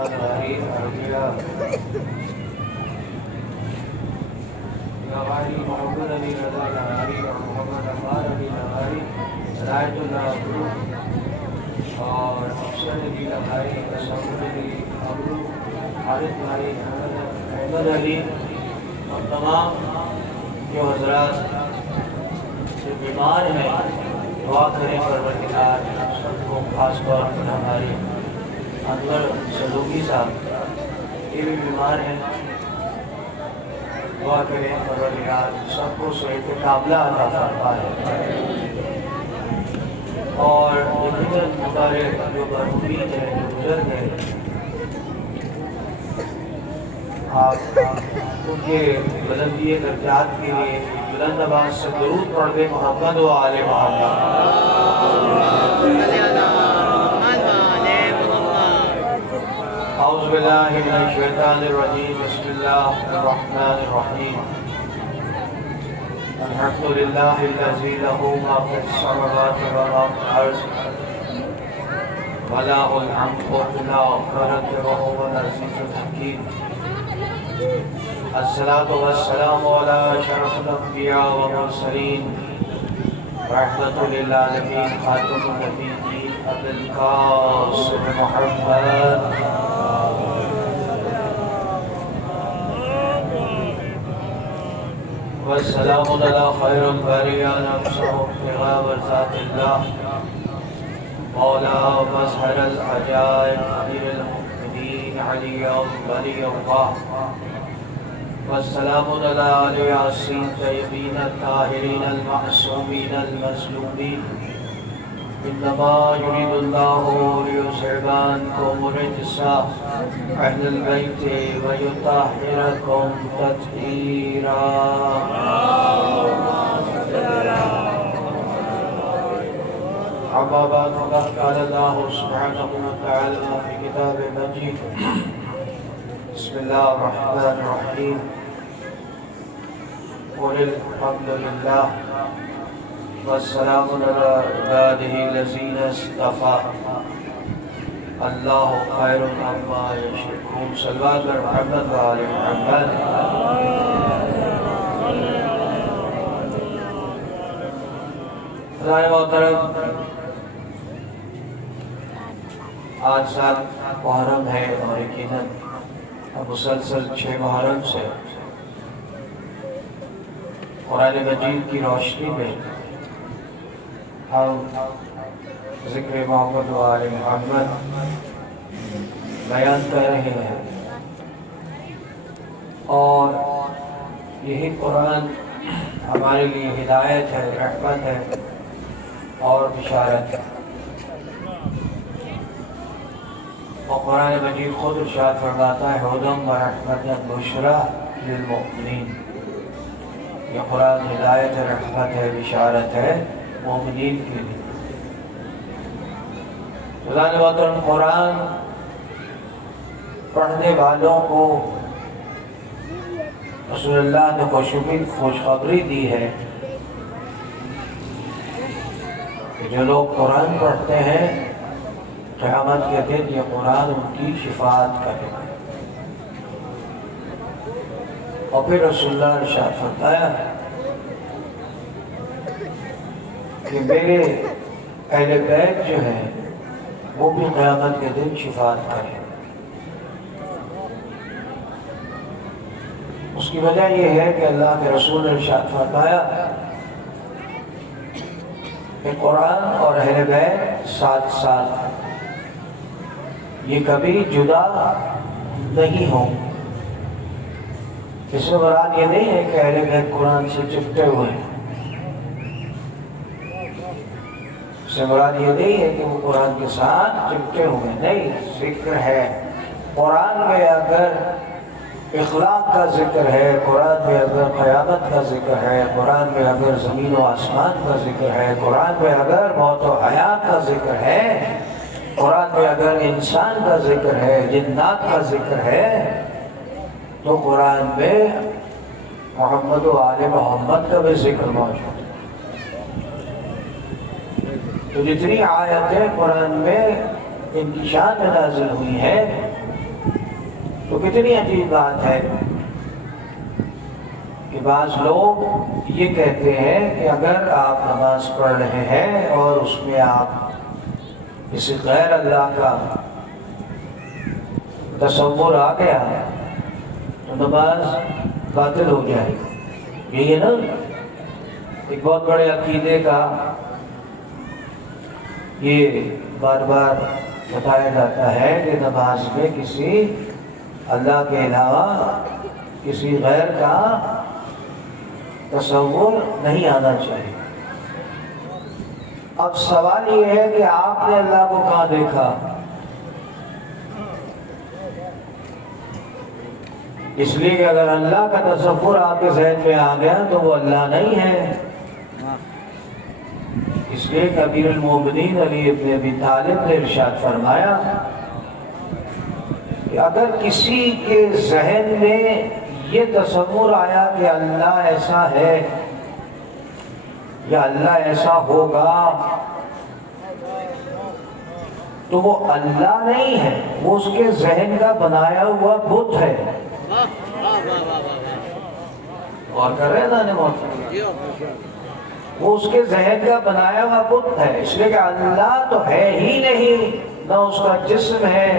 محمد علی رضا لہاری اور محمد عمار علی لہاری، رائت اللہ ابرو اور افسر علی لہاری، تصور علی ابرو، حارث بھائی، احمد علی اور تمام جو حضرات جو بیمار ہیں دعا کریں پروردگار سب کو، خاص طور پر ہماری انور سلوکی صاحب یہ بھی بیمار ہیں، دعا کریں پروردگار سب کو صحت کاملہ عطا فرمائے۔ اور دیگر مبارک جو مرحومین ہیں جو بزرگ ہیں، آپ ان کے بلندی درجات کے لیے بلند آواز سے درود پڑھ دیں، محمد و آل محمد۔ اعوذ باللہ من الشیطان الرجیم، بسم اللہ الرحمن الرحیم۔ الحمد للہ الذی لہ ما فی السماوات وما فی الارض وله الحمد فی الآخرۃ وهو العزیز الحکیم۔ الصلاۃ والسلام علی اشرف الانبیاء والمرسلین، رحمۃ للعالمین، خاتم النبیین، ابی القاسم محمد۔ والسلام علی خیر البریہ نفسہ ابتغاء مرضات اللہ، مولا مظہر العجائب، امیر المؤمنین علی ولی اللہ۔ والسلام علی آل یاسین طیبین الطاہرین المعصومین المظلومین۔ انما یرید اللہ لیذہب عنکم الرجس اہل البیت ویطہرکم تطہیرا۔ اما بعد فقد قال اللہ سبحانہ وتعالی فی کتاب مجید، بسم اللہ الرحمن الرحیم، قل الحمد للہ والسلام علی عبادہ الذین اصطفیٰ، اللہ خیر عما یشرکون۔ صلوات بر محمد و آل محمد۔ خدائے محترم، آج 7 محرم ہے اور یقیناً مسلسل 6 محرم سے قرآن مجید کی روشنی میں ہم ذکر محمد و آل محمد بیان کر رہے ہیں، اور یہی قرآن ہمارے لیے ہدایت ہے، رحمت ہے اور بشارت ہے۔ اور قرآن مجید خود ارشاد فرماتا ہے ھدی ورحمۃ وبشریٰ للمؤمنین، یہ قرآن ہدایت ہے، رحمت ہے، بشارت ہے مومنین کے لیے۔ خدا نے محترم قرآن پڑھنے والوں کو رسول اللہ نے خوشخبری دی ہے کہ جو لوگ قرآن پڑھتے ہیں قیامت کے دن یہ قرآن ان کی شفاعت کرے گا۔ اور پھر رسول اللہ نے ارشاد فرمایا کہ میرے اہل بیت جو ہیں وہ بھی قیامت کے دن شفاعت کریں۔ اس کی وجہ یہ ہے کہ اللہ کے رسول نے ارشاد فرمایا کہ قرآن اور اہل بیت ساتھ ساتھ یہ کبھی جدا نہیں ہوں۔ اس میں مراد یہ نہیں ہے کہ اہل بیت قرآن سے چپٹے ہوئے ہیں، اس میں مراد یہ نہیں ہے کہ وہ قرآن کے ساتھ چپٹے ہوئے ہیں، نہیں، ذکر ہے قرآن میں، اگر اخلاق کا ذکر ہے قرآن میں، اگر قیامت کا ذکر ہے قرآن میں، اگر زمین و آسمان کا ذکر ہے قرآن میں، اگر موت و حیات کا ذکر ہے قرآن میں، اگر انسان کا ذکر ہے، جنات کا ذکر ہے، تو قرآن میں محمد و آل محمد کا بھی ذکر موجود ہے۔ تو جتنی آیتیں قرآن میں ان کی شان میں نازل ہوئی ہیں تو کتنی عجیب بات ہے کہ بعض لوگ یہ کہتے ہیں کہ اگر آپ نماز پڑھ رہے ہیں اور اس میں آپ کسی غیر اللہ کا تصور آ گیا تو نماز باطل ہو جائے گی. یہی ہے نا ایک بہت بڑے عقیدے کا یہ بار بار بتایا جاتا ہے کہ نماز میں کسی اللہ کے علاوہ کسی غیر کا تصور نہیں آنا چاہیے. اب سوال یہ ہے کہ آپ نے اللہ کو کہاں دیکھا؟ اس لیے کہ اگر اللہ کا تصور آپ کے ذہن میں آ گیا تو وہ اللہ نہیں ہے. اس لیے کہ امیر المومنین علی ابن ابی طالب نے ارشاد فرمایا کہ اگر کسی کے ذہن میں یہ تصور آیا کہ اللہ ایسا ہے یا اللہ ایسا ہوگا تو وہ اللہ نہیں ہے، وہ اس کے ذہن کا بنایا ہوا بت ہے. اور کر رہے نا وہ اس کے ذہن کا بنایا ہوا بت ہے. اس لیے کہ اللہ تو ہے ہی نہیں، نہ اس کا جسم ہے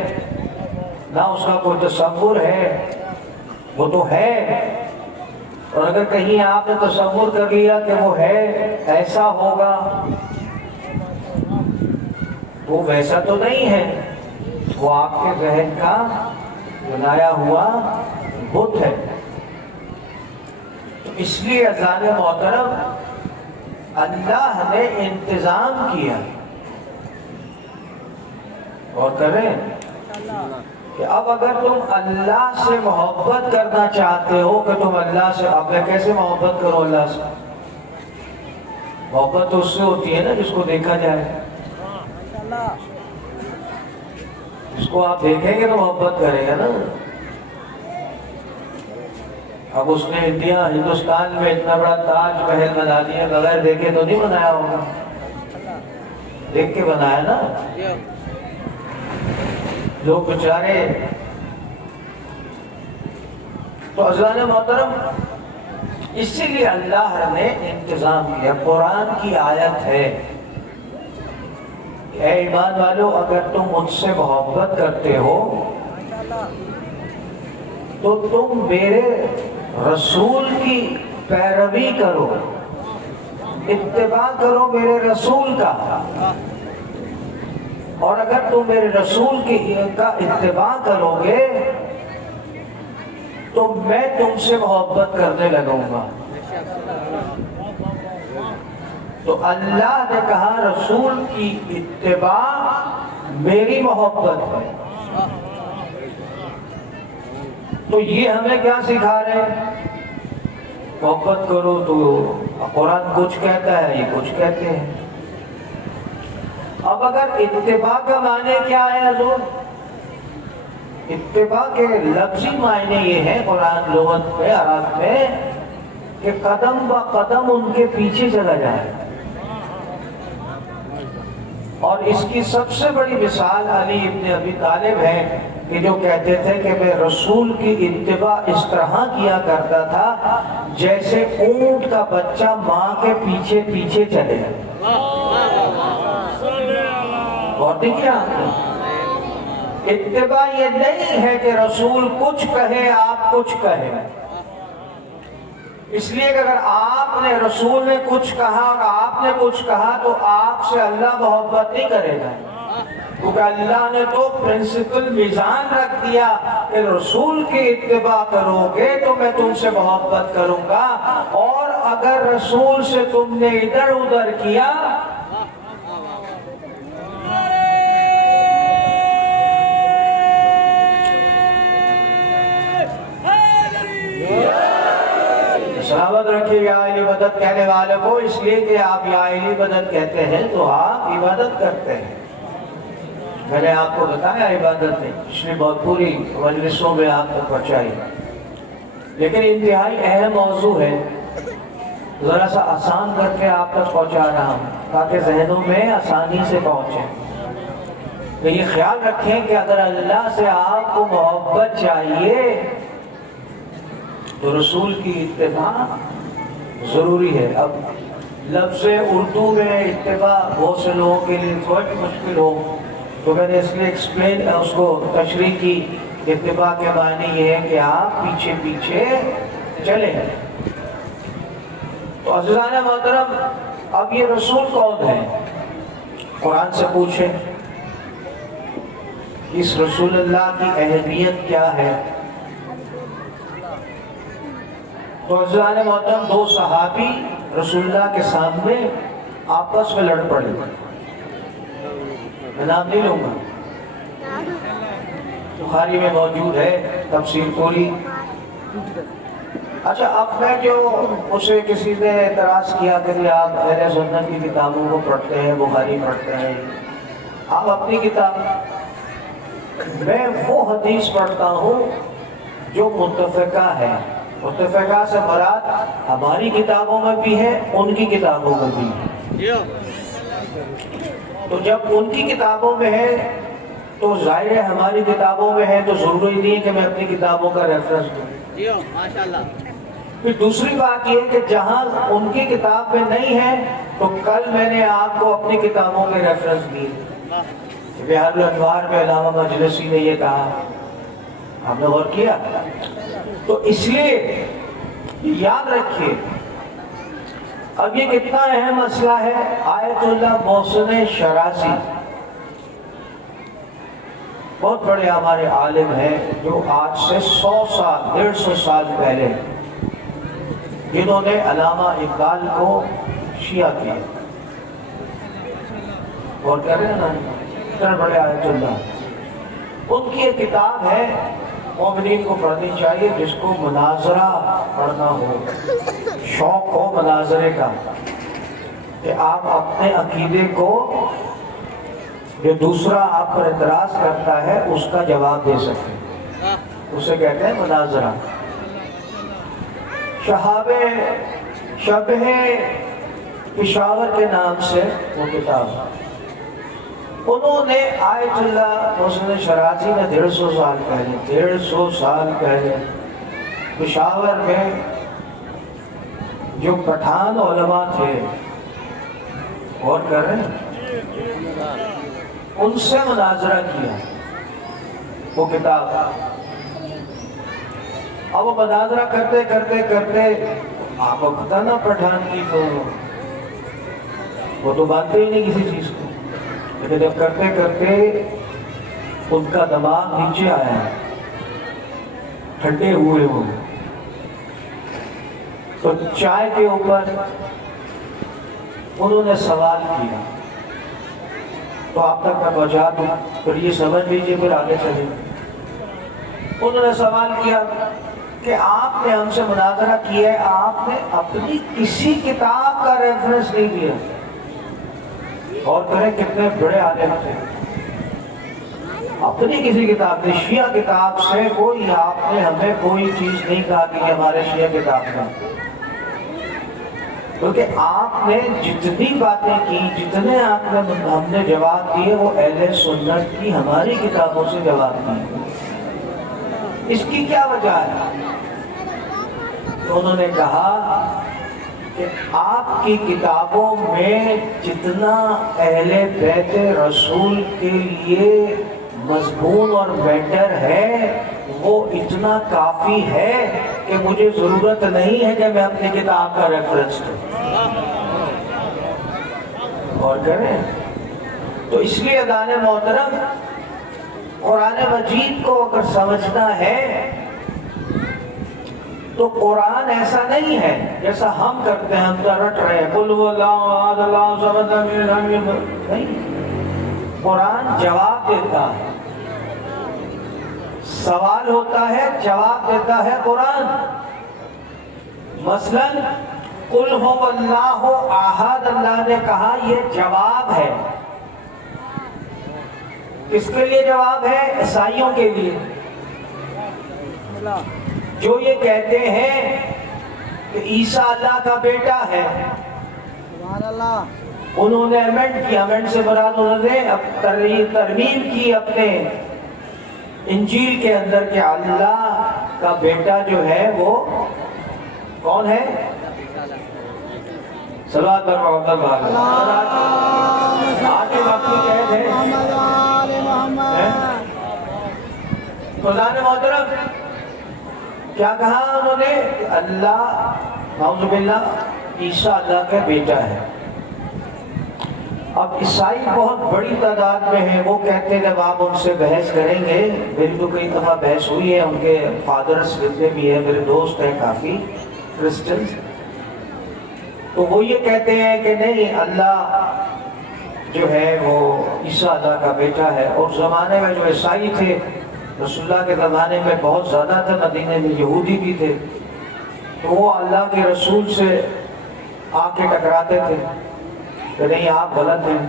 نہ اس کا کوئی تصور ہے، وہ تو ہے. اور اگر کہیں آپ نے تصور کر لیا کہ وہ ہے، ایسا ہوگا، وہ ویسا تو نہیں ہے، وہ آپ کے ذہن کا بنایا ہوا بت ہے. تو اس لیے اذان محترم اللہ نے انتظام کیا اور کریں کہ اب اگر تم اللہ سے محبت کرنا چاہتے ہو کہ تم اللہ سے، اب میں کیسے محبت کرو اللہ سے؟ محبت تو اس سے ہوتی ہے نا جس کو دیکھا جائے. جس کو آپ دیکھیں گے تو محبت کرے گا نا. اب اس نے ہندوستان میں اتنا بڑا تاج محل بنا دیا، بغیر دیکھے تو نہیں بنایا ہوگا، دیکھ کے بنایا نا. لوگ بیچارے. تو عزیزان محترم اسی لیے اللہ نے انتظام کیا. قرآن کی آیت ہے، اے ایمان والو اگر تم مجھ سے محبت کرتے ہو تو تم میرے رسول کی پیروی کرو، اتباع کرو میرے رسول کا. اور اگر تم میرے رسول کا اتباع کرو گے تو میں تم سے محبت کرنے لگوں گا. تو اللہ نے کہا رسول کی اتباع میری محبت ہے. تو یہ ہمیں کیا سکھا رہے ہیں؟ محبت کرو تو قرآن کچھ کہتا ہے، یہ کچھ کہتے ہیں. اب اگر اتباع کا معنی کیا ہے حضور؟ اتباع کے لفظی معنی یہ ہے قرآن لغت میں، عرب میں، کہ قدم با قدم ان کے پیچھے چلا جائے. اور اس کی سب سے بڑی مثال علی ابن ابی طالب ہے کہ جو کہتے تھے کہ میں رسول کی اتباع اس طرح کیا کرتا تھا جیسے اونٹ کا بچہ ماں کے پیچھے پیچھے چلے. اور دیکھیے اتباع یہ نہیں ہے کہ رسول کچھ کہے آپ کچھ کہیں. اس لیے کہ اگر آپ نے رسول نے کچھ کہا اور آپ نے کچھ کہا تو آپ سے اللہ محبت نہیں کرے گا، کیونکہ اللہ نے تو پرنسپل میزان رکھ دیا کہ رسول کی اتباع کرو گے تو میں تم سے محبت کروں گا، اور اگر رسول سے تم نے ادھر ادھر کیا سلامت رکھیے. یا علی مدد کہنے والے کو، اس لیے کہ آپ یا علی مدد کہتے ہیں تو آپ عبادت کرتے ہیں. میں نے آپ کو بتایا عبادت نہیں، اس لیے بہت پوری مجلسوں میں آپ تک پہنچائی، لیکن انتہائی اہم موضوع ہے، ذرا سا آسان کر کے آپ تک پہنچا رہا ہوں تاکہ ذہنوں میں آسانی سے پہنچے. تو یہ خیال رکھیں کہ اگر اللہ سے آپ کو محبت چاہیے تو رسول کی اتباع ضروری ہے۔ اب لفظ اردو میں اتباع بہت سے لوگوں کے لیے تھوڑی مشکل ہو، تو میں نے اس لیے اس کو تشریح کی۔ اتباع کے معنی یہ ہے کہ آپ پیچھے پیچھے چلیں۔ تو عزیزان محترم، اب یہ رسول کون ہے؟ قرآن سے پوچھیں اس رسول اللہ کی اہمیت کیا ہے؟ تو عزیزان محترم، دو صحابی رسول اللہ کے سامنے آپس میں لڑ پڑے، میں نام نہیں لوں گا، بخاری میں موجود ہے، تفسیر پوری۔ اچھا، اب میں جو اسے کسی نے اعتراض کیا کہ آپ اہل سنت کی کتابوں کو پڑھتے ہیں، بخاری پڑھتے ہیں، آپ اپنی کتاب، میں وہ حدیث پڑھتا ہوں جو متفقہ ہے۔ متفقہ سے مراد ہماری کتابوں میں بھی ہے، ان کی کتابوں میں بھی ہے۔ تو جب ان کی کتابوں میں ہے تو ظاہر ہے ہماری کتابوں میں ہے، تو ضروری نہیں ہے کہ میں اپنی کتابوں کا ریفرنس دوں۔ پھر دوسری بات یہ ہے کہ جہاں ان کی کتاب میں نہیں ہے تو کل میں نے آپ کو اپنی کتابوں کے ریفرنس دیے۔ بہار الانوار میں علامہ مجلسی نے یہ کہا، آپ نے غور کیا؟ تو اس لیے یاد رکھیے، اب یہ کتنا اہم مسئلہ ہے۔ آیت اللہ محسن شرازی بہت بڑے ہمارے عالم ہیں، جو آج سے 100 سال پہلے جنہوں نے علامہ اقبال کو شیعہ کیا، اور کہہ رہے ہیں نا اتنا بڑے آیت اللہ، ان کی ایک کتاب ہے، مومنین کو پڑھنی چاہیے، جس کو مناظرہ پڑھنا ہو، شوق ہو مناظرے کا، کہ آپ اپنے عقیدے کو جو دوسرا آپ پر اعتراض کرتا ہے اس کا جواب دے سکیں، اسے کہتے ہیں مناظرہ۔ شبہ پشاور کے نام سے وہ کتاب، انہوں نے آیت اللہ محسن شرازی نے 150 سال پہلے پشاور میں جو پٹھان علماء تھے، غور کر رہے ہیں، ان سے مناظرہ کیا وہ کتاب۔ اب وہ مناظرہ کرتے آپ کو پتہ نا پٹھان کی، تو وہ تو مانتے ہی نہیں کسی چیز کو، لیکن جب کرتے ان کا دماغ نیچے آیا، ٹھنڈے ہوئے وہ، تو چائے کے اوپر انہوں نے سوال کیا، تو آپ تک میں پہنچا دوں، پھر یہ سمجھ لیجیے، پھر آگے چلیں۔ انہوں نے سوال کیا کہ آپ نے ہم سے مناظرہ کیا ہے، آپ نے اپنی کسی کتاب کا ریفرنس نہیں دیا، اور کریں کتنے بڑے عالم تھے، اپنی کسی کتاب نے، شیعہ کتاب سے کوئی، آپ نے ہمیں کوئی چیز نہیں کہا کہ یہ ہمارے شیعہ کتاب کا، کیونکہ آپ نے جتنی باتیں کی، جتنے آپ نے ہم نے جواب دیے، وہ اہل سنت کی ہماری کتابوں سے جواب دیے۔ اس کی کیا وجہ ہے؟ تو انہوں نے کہا کہ آپ کی کتابوں میں جتنا اہل بیت رسول کے لیے مضمون اور میٹر ہے، وہ اتنا کافی ہے کہ مجھے ضرورت نہیں ہے کہ میں اپنی کتاب کا ریفرنس دوں۔ اور کریں تو اس لیے عزیزان محترم، قرآن مجید کو اگر سمجھنا ہے تو قرآن ایسا نہیں ہے جیسا ہم کرتے ہیں، ہم تو رٹ رہے ہیں، قل هو اللہ احد اللہ الصمد لم یلد ولم یولد، نہیں، قرآن جواب دیتا ہے، سوال ہوتا ہے، جواب دیتا ہے قرآن۔ مثلا قل هو اللہ احد، اللہ نے کہا، یہ جواب ہے، کس کے لیے جواب ہے؟ عیسائیوں کے لیے، جو یہ کہتے ہیں کہ عیسیٰ اللہ کا بیٹا ہے، انہوں نے امینڈ کی، امینڈ سے مراد انہوں نے ترمیم کی اپنے انجیل کے اندر کہ اللہ کا بیٹا جو ہے وہ کون ہے؟ صلوات پر محمد بھائی آگے باقی قید ہے خدا نے محترم کیا کہا انہوں نے کہ اللہ نعوذ باللہ عیسیٰ اللہ کا بیٹا ہے۔ اب عیسائی بہت بڑی تعداد میں ہیں، وہ کہتے ہیں جب آپ ان سے بحث کریں گے، میری تو کئی دفعہ بحث ہوئی ہے، ان کے فادرز جتنے بھی ہیں میرے دوست ہیں کافی کرسچنز، تو وہ یہ کہتے ہیں کہ نہیں اللہ جو ہے وہ عیسیٰ اللہ کا بیٹا ہے۔ اور زمانے میں جو عیسائی تھے رسول اللہ کے زمانے میں بہت زیادہ تھے، مدینے میں یہودی بھی تھے، تو وہ اللہ کے رسول سے آ کے ٹکراتے تھے کہ نہیں آپ غلط ہیں،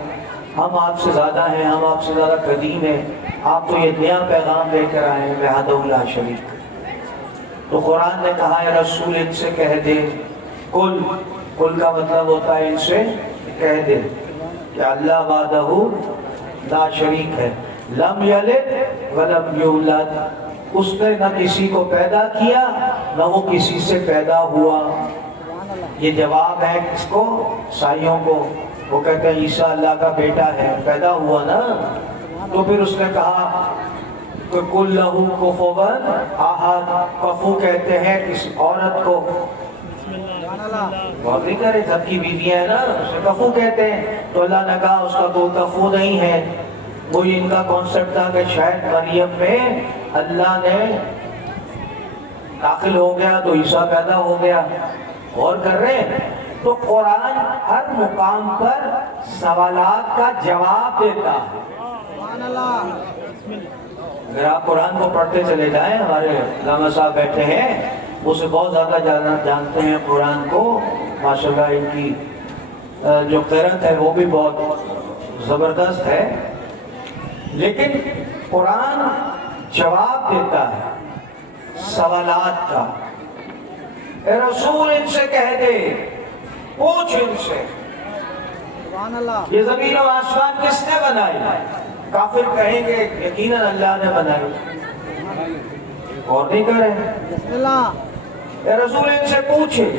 ہم آپ سے زیادہ ہیں، ہم آپ سے زیادہ قدیم ہیں، آپ تو یہ نیا پیغام لے کر آئے ہیں وحدہ لا شریک۔ تو قرآن نے کہا ہے رسول ان سے کہہ دے، کل کا مطلب ہوتا ہے ان سے کہہ دے کہ اللہ وحدہ لا شریک ہے، لم یلد ولم یولد، اس نے نہ کسی کو پیدا کیا نہ وہ کسی سے پیدا ہوا۔ یہ جواب ہے کس کو؟ عیسائیوں کو، وہ کہتے ہیں عیسیٰ اللہ کا بیٹا ہے، پیدا ہوا نا۔ تو پھر اس نے کہا کہ کل لہو کفوا احد، کفو کہتے ہیں اس عورت کو، بہت نہیں کرے سب کی بیویاں ہیں نا، اسے کفو کہتے ہیں، تو اللہ نے کہا اس کا کوئی کفو نہیں ہے۔ وہ ان کا کانسیپٹ تھا کہ شاید مریم میں اللہ نے داخل ہو گیا تو عیسیٰ پیدا ہو گیا۔ غور کر رہے ہیں؟ تو قرآن ہر مقام پر سوالات کا جواب دیتا ہے۔ اگر آپ قرآن کو پڑھتے چلے جائیں، ہمارے علامہ صاحب بیٹھے ہیں، وہ سے بہت زیادہ جانتے ہیں قرآن کو، ماشاءاللہ ان کی جو قرأت ہے وہ بھی بہت زبردست ہے، لیکن قرآن جواب دیتا ہے سوالات کا۔ اے رسول ان سے کہہ دے، پوچھ ان سے یہ زمین و آسمان کس نے بنائی؟ کافر کہیں گے یقیناً اللہ نے بنائی، اور نہیں کریں۔ اے رسول ان سے پوچھے۔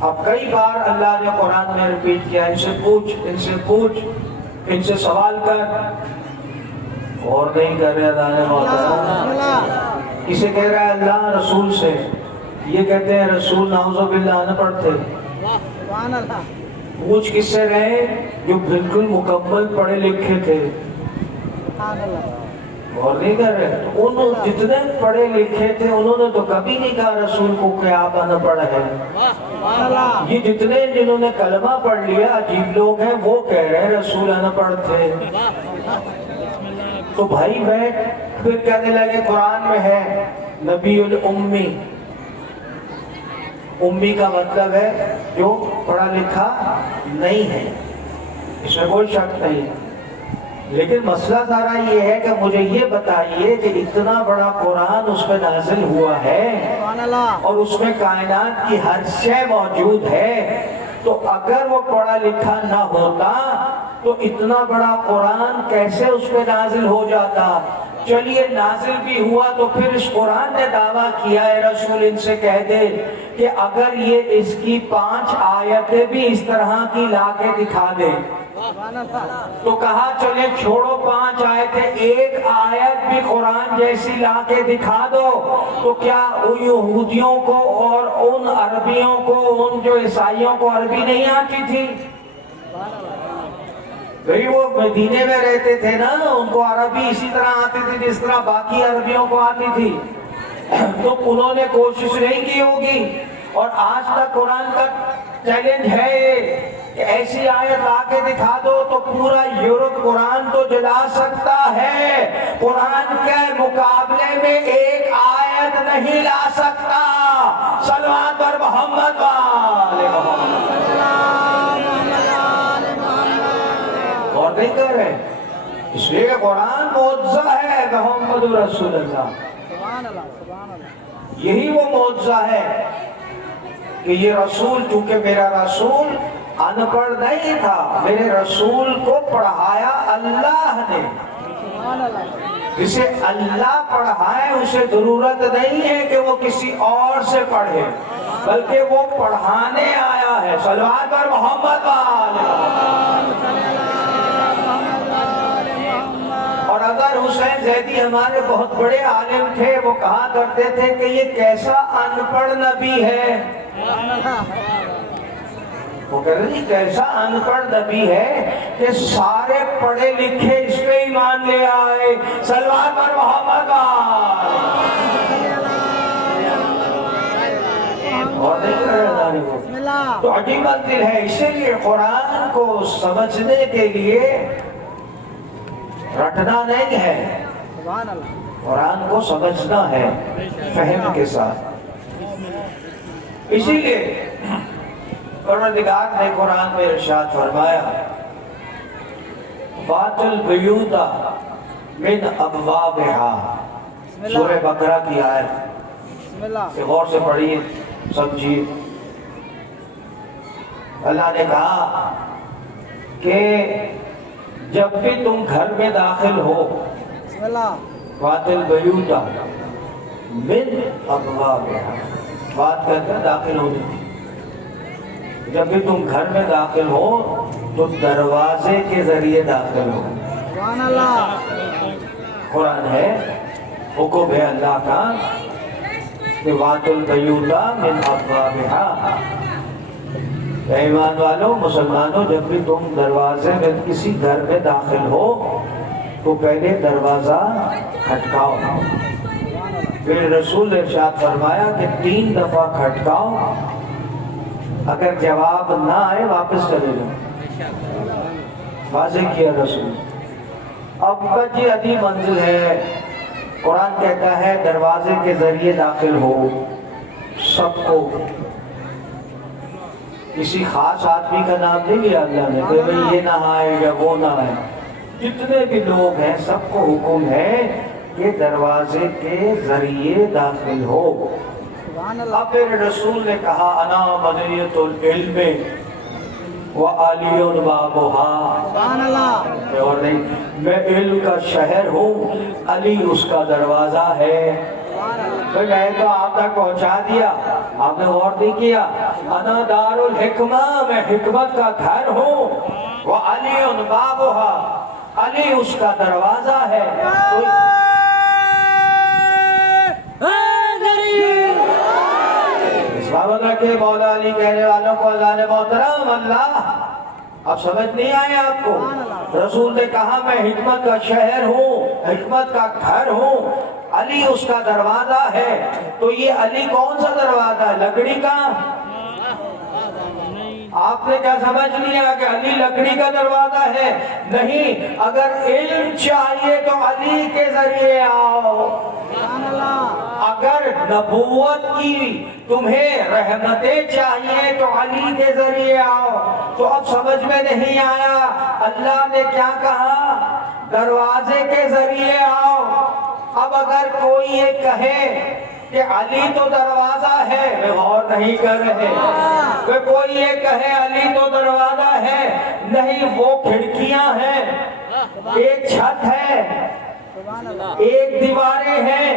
اب کئی بار اللہ نے قرآن میں ریپیٹ کیا ان سے پوچھ، ان سے پوچھ، ان سے سوال کر، اور نہیں کر رہے اللہ۔ اسے کہہ رہا ہے اللہ رسول سے، یہ کہتے ہیں رسول نعوذ باللہ نہ پڑھتے۔ پوچھ کس سے رہے؟ جو بالکل مکمل پڑھے لکھے تھے، اور نہیں کر رہے۔ تو انہوں جتنے پڑھے لکھے تھے انہوں نے تو کبھی نہیں کہا رسول کو کہ آپ ان پڑھ ہیں۔ یہ جتنے جنہوں نے کلمہ پڑھ لیا عجیب لوگ ہیں، وہ کہہ رہے ہیں رسول ان پڑھ تھے۔ تو بھائی میں پھر کہنے لگے قرآن میں ہے نبی الامی، امی کا مطلب ہے جو پڑھا لکھا نہیں ہے، اس میں کوئی شک نہیں، لیکن مسئلہ سارا یہ ہے کہ مجھے یہ بتائیے کہ اتنا بڑا قرآن اس میں نازل ہوا ہے اور اس میں کائنات کی ہر شے موجود ہے، تو اگر وہ پڑھا لکھا نہ ہوتا تو اتنا بڑا قرآن کیسے اس پہ نازل ہو جاتا؟ چلیے نازل بھی ہوا تو پھر اس قرآن نے دعویٰ کیا ہے رسول ان سے کہہ دے کہ اگر یہ اس کی 5 آیتیں بھی اس طرح کی لا کے دکھا دے، تو کہا چلے چھوڑو 5 آیتیں، ایک آیت بھی قرآن جیسی لا کے دکھا دو، تو کیا ان یہودیوں کو اور ان عربیوں کو، ان جو عیسائیوں کو عربی نہیں آتی تھی؟ وہ مدینے میں رہتے تھے نا، ان کو عربی اسی طرح آتی تھی جس طرح باقی عربیوں کو آتی تھی، تو انہوں نے کوشش نہیں کی ہوگی۔ اور آج تک قرآن کا چیلنج ہے کہ ایسی آیت لا کے دکھا دو تو پورا یورپ قرآن تو جلا سکتا ہے، قرآن کے مقابلے میں ایک آیت نہیں لا سکتا۔ صلوات پر محمد والے محمد، اور نہیں کر رہے، اس لیے قرآن معجزہ ہے محمد رسول اللہ۔ یہی وہ معجزہ ہے کہ یہ رسول، چونکہ میرا رسول ان پڑھ نہیں تھا، میرے رسول کو پڑھایا اللہ نے۔ جسے اللہ پڑھائے اسے ضرورت نہیں ہے کہ وہ کسی اور سے پڑھے، بلکہ وہ پڑھانے آیا ہے۔ صلوات پر محمد اور اگر حسین زیدی ہمارے بہت بڑے عالم تھے، وہ کہا کرتے تھے کہ یہ کیسا ان پڑھ نبی ہے، وہ کہتے ہیں کیسا ان پڑھ نبی ہے کہ سارے پڑھے لکھے اس پہ ایمان لے آئے۔ صلوات پر محمد اور تو عجیب منزل ہے۔ اسی لیے قرآن کو سمجھنے کے لیے رٹنا نہیں ہے، قرآن کو سمجھنا ہے فہم کے ساتھ۔ اسی لیے پروردگار نے قرآن میں ارشاد فرمایا وَأْتُوا الْبُيُوتَ مِنْ أَبْوَابِهَا، سورہ بقرہ کی آیت غور سے پڑھیے سمجھیے۔ اللہ نے کہا کہ جب بھی تم گھر میں داخل ہو، وَأْتُوا الْبُيُوتَ مِنْ أَبْوَابِهَا، بات کرتے ہیں داخل ہونے کی، جب بھی تم گھر میں داخل ہو تو دروازے کے ذریعے داخل ہو۔ قرآن ہے، حکم ہے اللہ کا کہ وَأْتُوا الْبُيُوتَ مِنْ أَبْوَابِهَا، اے ایمان والو مسلمانوں، جب بھی تم دروازے میں کسی گھر میں داخل ہو تو پہلے دروازہ کھٹکاؤ۔ پھر رسول نے ارشاد فرمایا کہ 3 دفعہ کھٹکاؤ، اگر جواب نہ آئے واپس چلے جاؤ۔ واضح کیا رسول۔ اب کا یہ عظیم منزل ہے، قرآن کہتا ہے دروازے کے ذریعے داخل ہو، سب کو، کسی خاص آدمی کا نام نہیں لیا اللہ نے کہ بھئی یہ نہ آئے یا وہ نہ آئے، جتنے بھی لوگ ہیں سب کو حکم ہے کہ دروازے کے ذریعے داخل ہو۔ اب میرے رسول نے کہا انا مدینۃ العلم وعلی بابها، اور نہیں، میں علم کا شہر ہوں، علی اس کا دروازہ ہے۔ تو میں تو آپ تک پہنچا دیا، آپ نے غور نہیں کیا۔ انا دار الحکمہ، میں حکمت کا گھر ہوں، وعلی بابها، علی اس کا دروازہ ہے۔ اللہ کے مولا علی کہنے والوں کو اللہ نے محترم اللہ، اب سمجھ نہیں آئے آپ کو؟ رسول نے کہا میں حکمت کا شہر ہوں، حکمت کا گھر ہوں، علی اس کا دروازہ ہے۔ تو یہ علی کون سا دروازہ ہے؟ لکڑی کا؟ آپ نے کیا سمجھ لیا کہ علی لکڑی کا دروازہ ہے؟ نہیں، اگر علم چاہیے تو علی کے ذریعے آؤ، اگر نبوت کی تمہیں رحمتیں چاہیے تو علی کے ذریعے آؤ۔ تو اب سمجھ میں نہیں آیا اللہ نے کیا کہا؟ دروازے کے ذریعے آؤ۔ اب اگر کوئی یہ کہے کہ علی تو دروازہ ہے، میں غور نہیں کر رہے، کہ کوئی یہ کہے علی تو دروازہ ہے، نہیں، وہ کھڑکیاں ہیں، ایک چھت ہے، ایک دیواریں ہیں،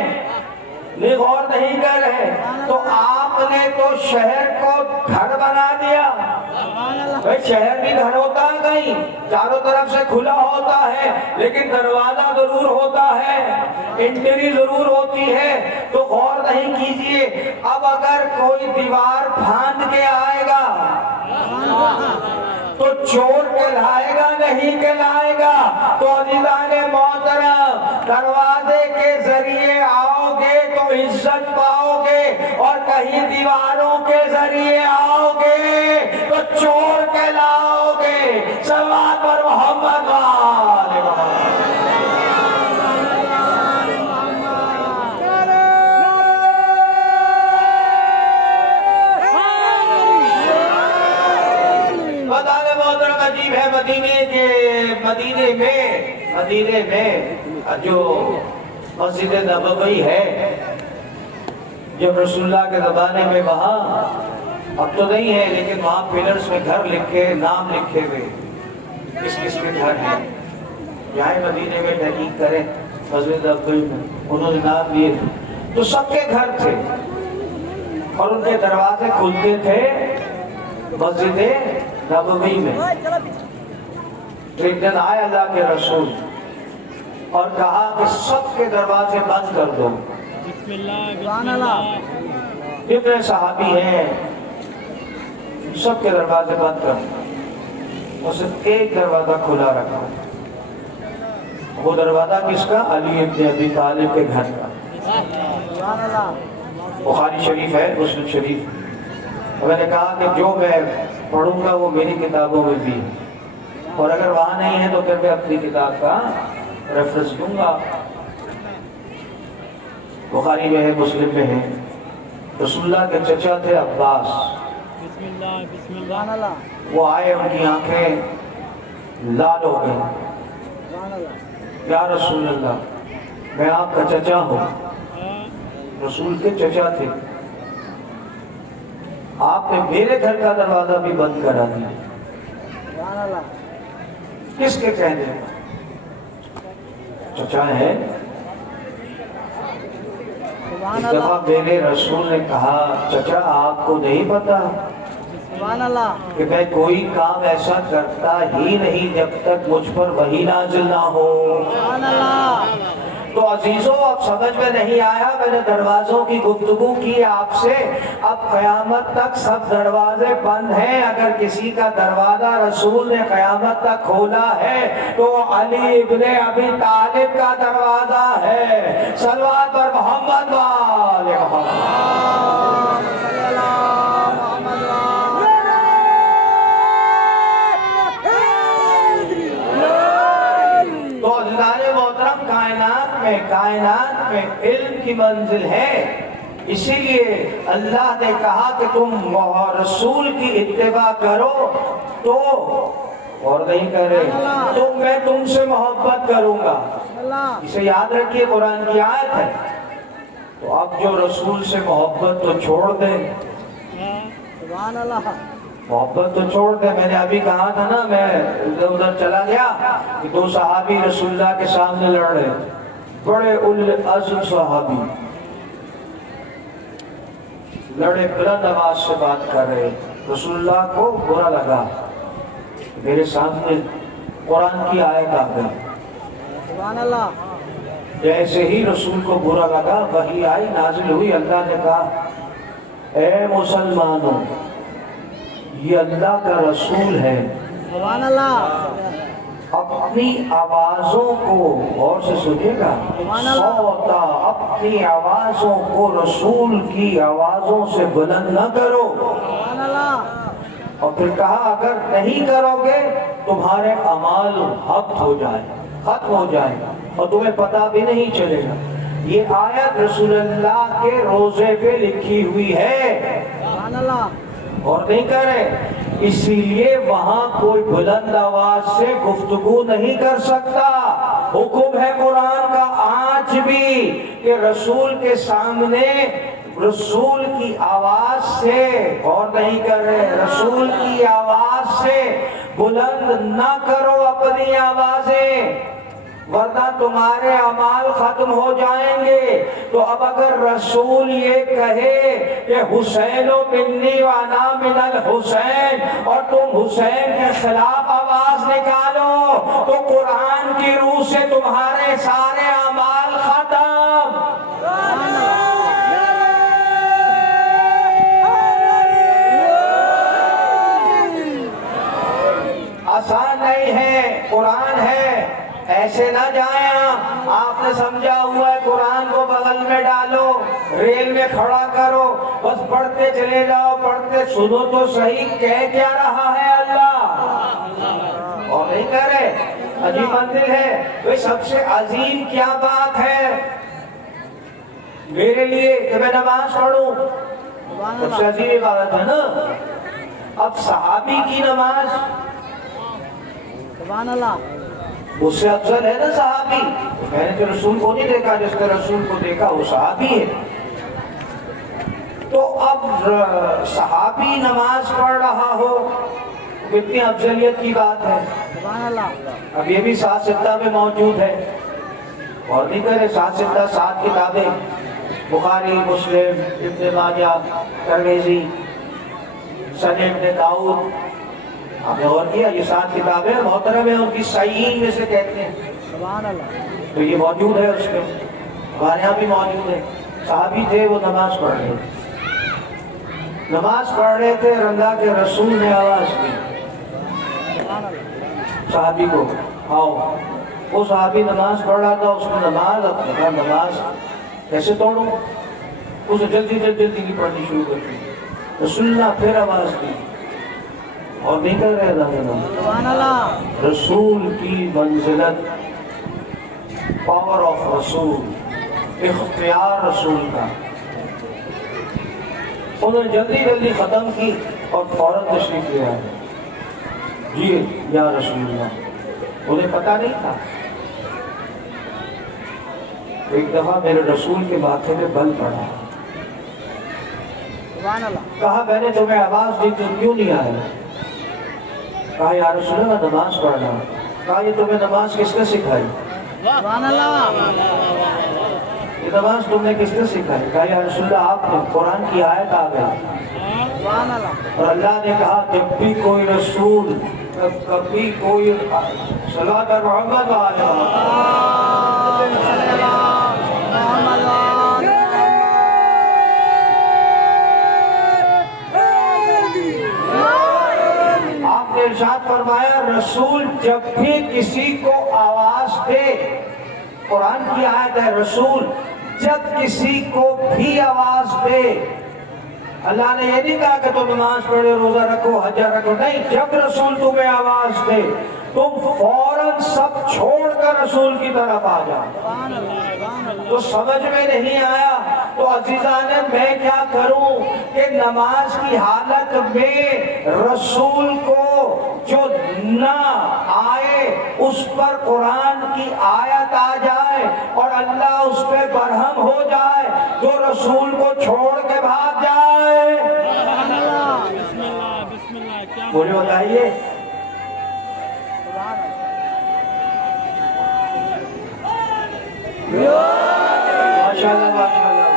نہیں غور نہیں کر رہے۔ تو آپ نے تو شہر کو گھر بنا دیا۔ بھئی شہر بھی گھر ہوتا ہے کہیں، چاروں طرف سے کھلا ہوتا ہے، لیکن دروازہ ضرور ہوتا ہے، انٹری ضرور ہوتی ہے۔ تو غور نہیں کیجئے، اب اگر کوئی دیوار پھاند کے آئے گا تو چور کہلائے گا نہیں کہلائے گا؟ تو عزیزان محترم، دروازے کے ذریعے آؤ گے تو عزت پاؤ گے، اور کہیں دیواروں کے ذریعے آؤ گے تو چور کہلاؤ گے۔ صلوات پر محمد وآلہ محمد۔ عجیب ہے، مدینے میں جو مسجد نبوی ہے، جب رسول اللہ کے زمانے میں وہاں اب تو نہیں ہے لیکن وہاں پلرز میں گھر لکھے، نام لکھے ہوئے کس کس کے گھر ہیں. جائیں مدینے میں تحقیق کریں مسجد نبوی میں، انہوں نے نام لیے تو سب کے گھر تھے اور ان کے دروازے کھلتے تھے مسجد نبوی میں. ایک دن آئے اللہ کے رسول اور کہا کہ سب کے دروازے بند کر دو. جتنے صحابی ہیں سب کے دروازے بند کر دو اور صرف ایک دروازہ کھلا رکھا. وہ دروازہ کس کا؟ علی ابن ابی طالب کے گھر کا. بخاری شریف ہے، مسلم شریف. میں نے کہا کہ جو میں پڑھوں گا وہ میری کتابوں میں بھی ہے اور اگر وہاں نہیں ہے تو پھر میں اپنی کتاب کا ریفرنس دوں گا. بخاری میں ہے، مسلم میں ہے. رسول اللہ کے چچا تھے عباس. وہ آئے، ان کی آنکھیں لال ہو گئی. یا رسول اللہ میں آپ کا چچا ہوں. رسول کے چچا تھے، آپ نے میرے گھر کا دروازہ بھی بند کرا دیا. کس کے کہنے چچا ہے؟ ایک دفعہ میرے رسول نے کہا چچا آپ کو نہیں پتا کہ میں کوئی کام ایسا کرتا ہی نہیں جب تک مجھ پر وحی نازل نہ ہو. تو عزیزوں اب سمجھ میں نہیں آیا، میں نے دروازوں کی گفتگو کی آپ سے. اب قیامت تک سب دروازے بند ہیں. اگر کسی کا دروازہ رسول نے قیامت تک کھولا ہے تو علی ابن ابی طالب کا دروازہ ہے. صلوات پر محمد وآل محمد. کائنات میں علم کی منزل ہے. اسی لیے اللہ نے کہا کہ تم رسول کی اتباع کرو تو اور نہیں کرے تو میں تم سے محبت کروں گا. اسے یاد رکھیے، قرآن کی آیت ہے. تو اب جو رسول سے محبت تو چھوڑ دیں، محبت تو چھوڑ دیں. میں نے ابھی کہا تھا نا، میں ادھر چلا گیا کہ دو صحابی رسول اللہ کے سامنے لڑ رہے، بڑے اولوالعزم صحابی لڑے، بلند آواز سے بات کر رہے. رسول اللہ کو برا لگا، میرے سامنے قرآن کی آیت آ گئی. جیسے ہی رسول کو برا لگا وحی آئی، نازل ہوئی. اللہ نے کہا اے مسلمانوں، یہ اللہ کا رسول ہے. اپنی آوازوں کو غور سے سنیے گا، صوتا اپنی آوازوں کو رسول کی آوازوں سے بلند نہ کرو. اور پھر کہا اگر نہیں کرو گے تمہارے اعمال ختم ہو جائے اور تمہیں پتہ بھی نہیں چلے گا. یہ آیت رسول اللہ کے روزے پہ لکھی ہوئی ہے اور نہیں کرے. اسی لیے وہاں کوئی بلند آواز سے گفتگو نہیں کر سکتا. حکم ہے قرآن کا آج بھی کہ رسول کے سامنے رسول کی آواز سے اور نہیں کر رہے، رسول کی آواز سے بلند نہ کرو اپنی آوازیں، ورنہ تمہارے اعمال ختم ہو جائیں گے. تو اب اگر رسول یہ کہے کہ حسین منی وانا من الحسین اور تم حسین کے خلاف آواز نکالو تو قرآن کی روح سے تمہارے سارے اعمال ختم. آسان نہیں ہے، قرآن ہے، ایسے نہ جائیں. آپ نے سمجھا ہوا ہے قرآن کو بغل میں ڈالو، ریل میں کھڑا کرو، بس پڑھتے چلے جاؤ. پڑھتے سنو تو صحیح کہہ کیا رہا ہے اللہ، اور نہیں کہہ رہے. عجیب منزل ہے. وہ سب سے عظیم کیا بات ہے میرے لیے کہ میں نماز پڑھوں؟ سب سے عظیم عبادت ہے نا. اب صحابی کی نماز سبحان اللہ اس سے افضل ہے نا صحابی. میں نے تو رسول کو نہیں دیکھا، جس نے رسول کو دیکھا وہ صحابی ہے. تو اب صحابی نماز پڑھ رہا ہو کتنی افضلیت کی بات ہے. اب یہ بھی 7 ستہ میں موجود ہے. اور نہیں کرے 7 ستہ 7 کتابیں بخاری مسلم ابن ماجہ ترمذی سنن ابن داؤد. آپ نے غور کیا یہ 7 کتابیں محترم ہیں ان کی صحیحین میں سے کہتے ہیں. تو یہ موجود ہے اس میں. ہمارے یہاں بھی موجود ہے. صحابی تھے وہ نماز پڑھ رہے تھے. نماز پڑھ رہے تھے اور اللہ کے رسول نے آواز دی صحابی کو آؤ. وہ صحابی نماز پڑھ رہا تھا. اس نے نماز اپنے کہا نماز کیسے توڑوں. اسے جلدی جلدی کی پڑھنی شروع کر دی. رسول اللہ پھر آواز دی اور نہیں کر رہے. رسول کی منزلت پاور آف رسول اختیار رسول کا. انہوں نے جلدی جلدی ختم کی اور فوراً تشریف لے آئے. جی یا رسول اللہ. انہیں پتا نہیں تھا. ایک دفعہ میرے رسول کے ماتھے میں بل پڑا. کہا میں نے تمہیں آواز دی تم کیوں نہیں آئے. کہا یا رسول اللہ نماز پڑھنا. کہا یہ تمہیں نماز کس نے سکھائی. یہ نماز تم نے کس نے سکھائی. کہا یا رسول اللہ آپ نے قرآن کی آیت آ گئی اور اللہ نے کہا جب بھی کوئی رسول کبھی کوئی صلاۃ محمد آپ نے ارشاد فرمایا رسول جب بھی کسی کو آواز دے. قرآن کی آیت ہے رسول جب کسی کو بھی آواز دے. اللہ نے یہ نہیں کہا کہ تم نماز پڑھے روزہ رکھو حج رکھو. نہیں. جب رسول تمہیں آواز دے تم فوراً سب چھوڑ کر رسول کی طرف آ جاؤ. تو سمجھ میں نہیں آیا تو عزیزان میں کیا کروں کہ نماز کی حالت میں رسول کو جو نہ آئے اس پر قرآن کی آیت آ جائے اور اللہ اس پہ برہم ہو جائے جو رسول کو چھوڑ کے بھاگ جائے. بولے بتائیے. ماشاءاللہ ماشاءاللہ.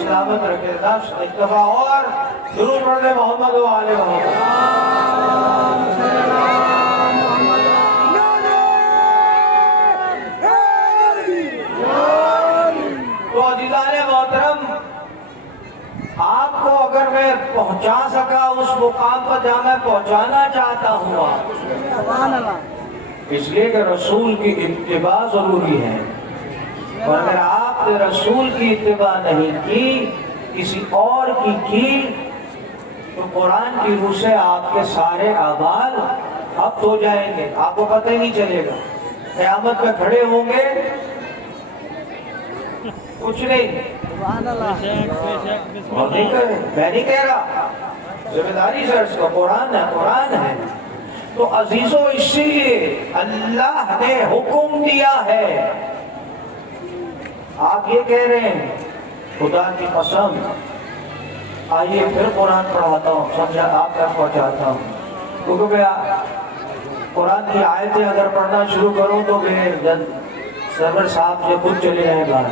سلامت رکھے. ایک دفعہ اور درود پڑھ لیں محمد و آل محمد. تو عزیزان محترم آپ کو اگر میں پہنچا سکا اس مقام پر جہاں میں پہنچانا چاہتا ہوں اس لیے کہ رسول کی اتباع ضروری ہے. اور اگر آپ نے رسول کی اتباع نہیں کی کسی اور کی تو قرآن کی روح سے آپ کے سارے اعمال اب ہو جائیں گے. آپ کو پتہ ہی نہیں چلے گا. قیامت میں کھڑے ہوں گے کچھ نہیں. اور نہیں کرے. میں نہیں کہہ رہا ذمہ داری سے اس کا قرآن ہے قرآن ہے. تو عزیزو اسی لیے اللہ نے حکم دیا ہے. آپ یہ کہہ رہے ہیں خدا کی قسم آئیے پھر قرآن پڑھاتا ہوں سمجھا آپ تک پہنچاتا ہوں. کیونکہ میں قرآن کی آیتیں اگر پڑھنا شروع کروں تو میں سرور صاحب سے خود چلے جائیں گا.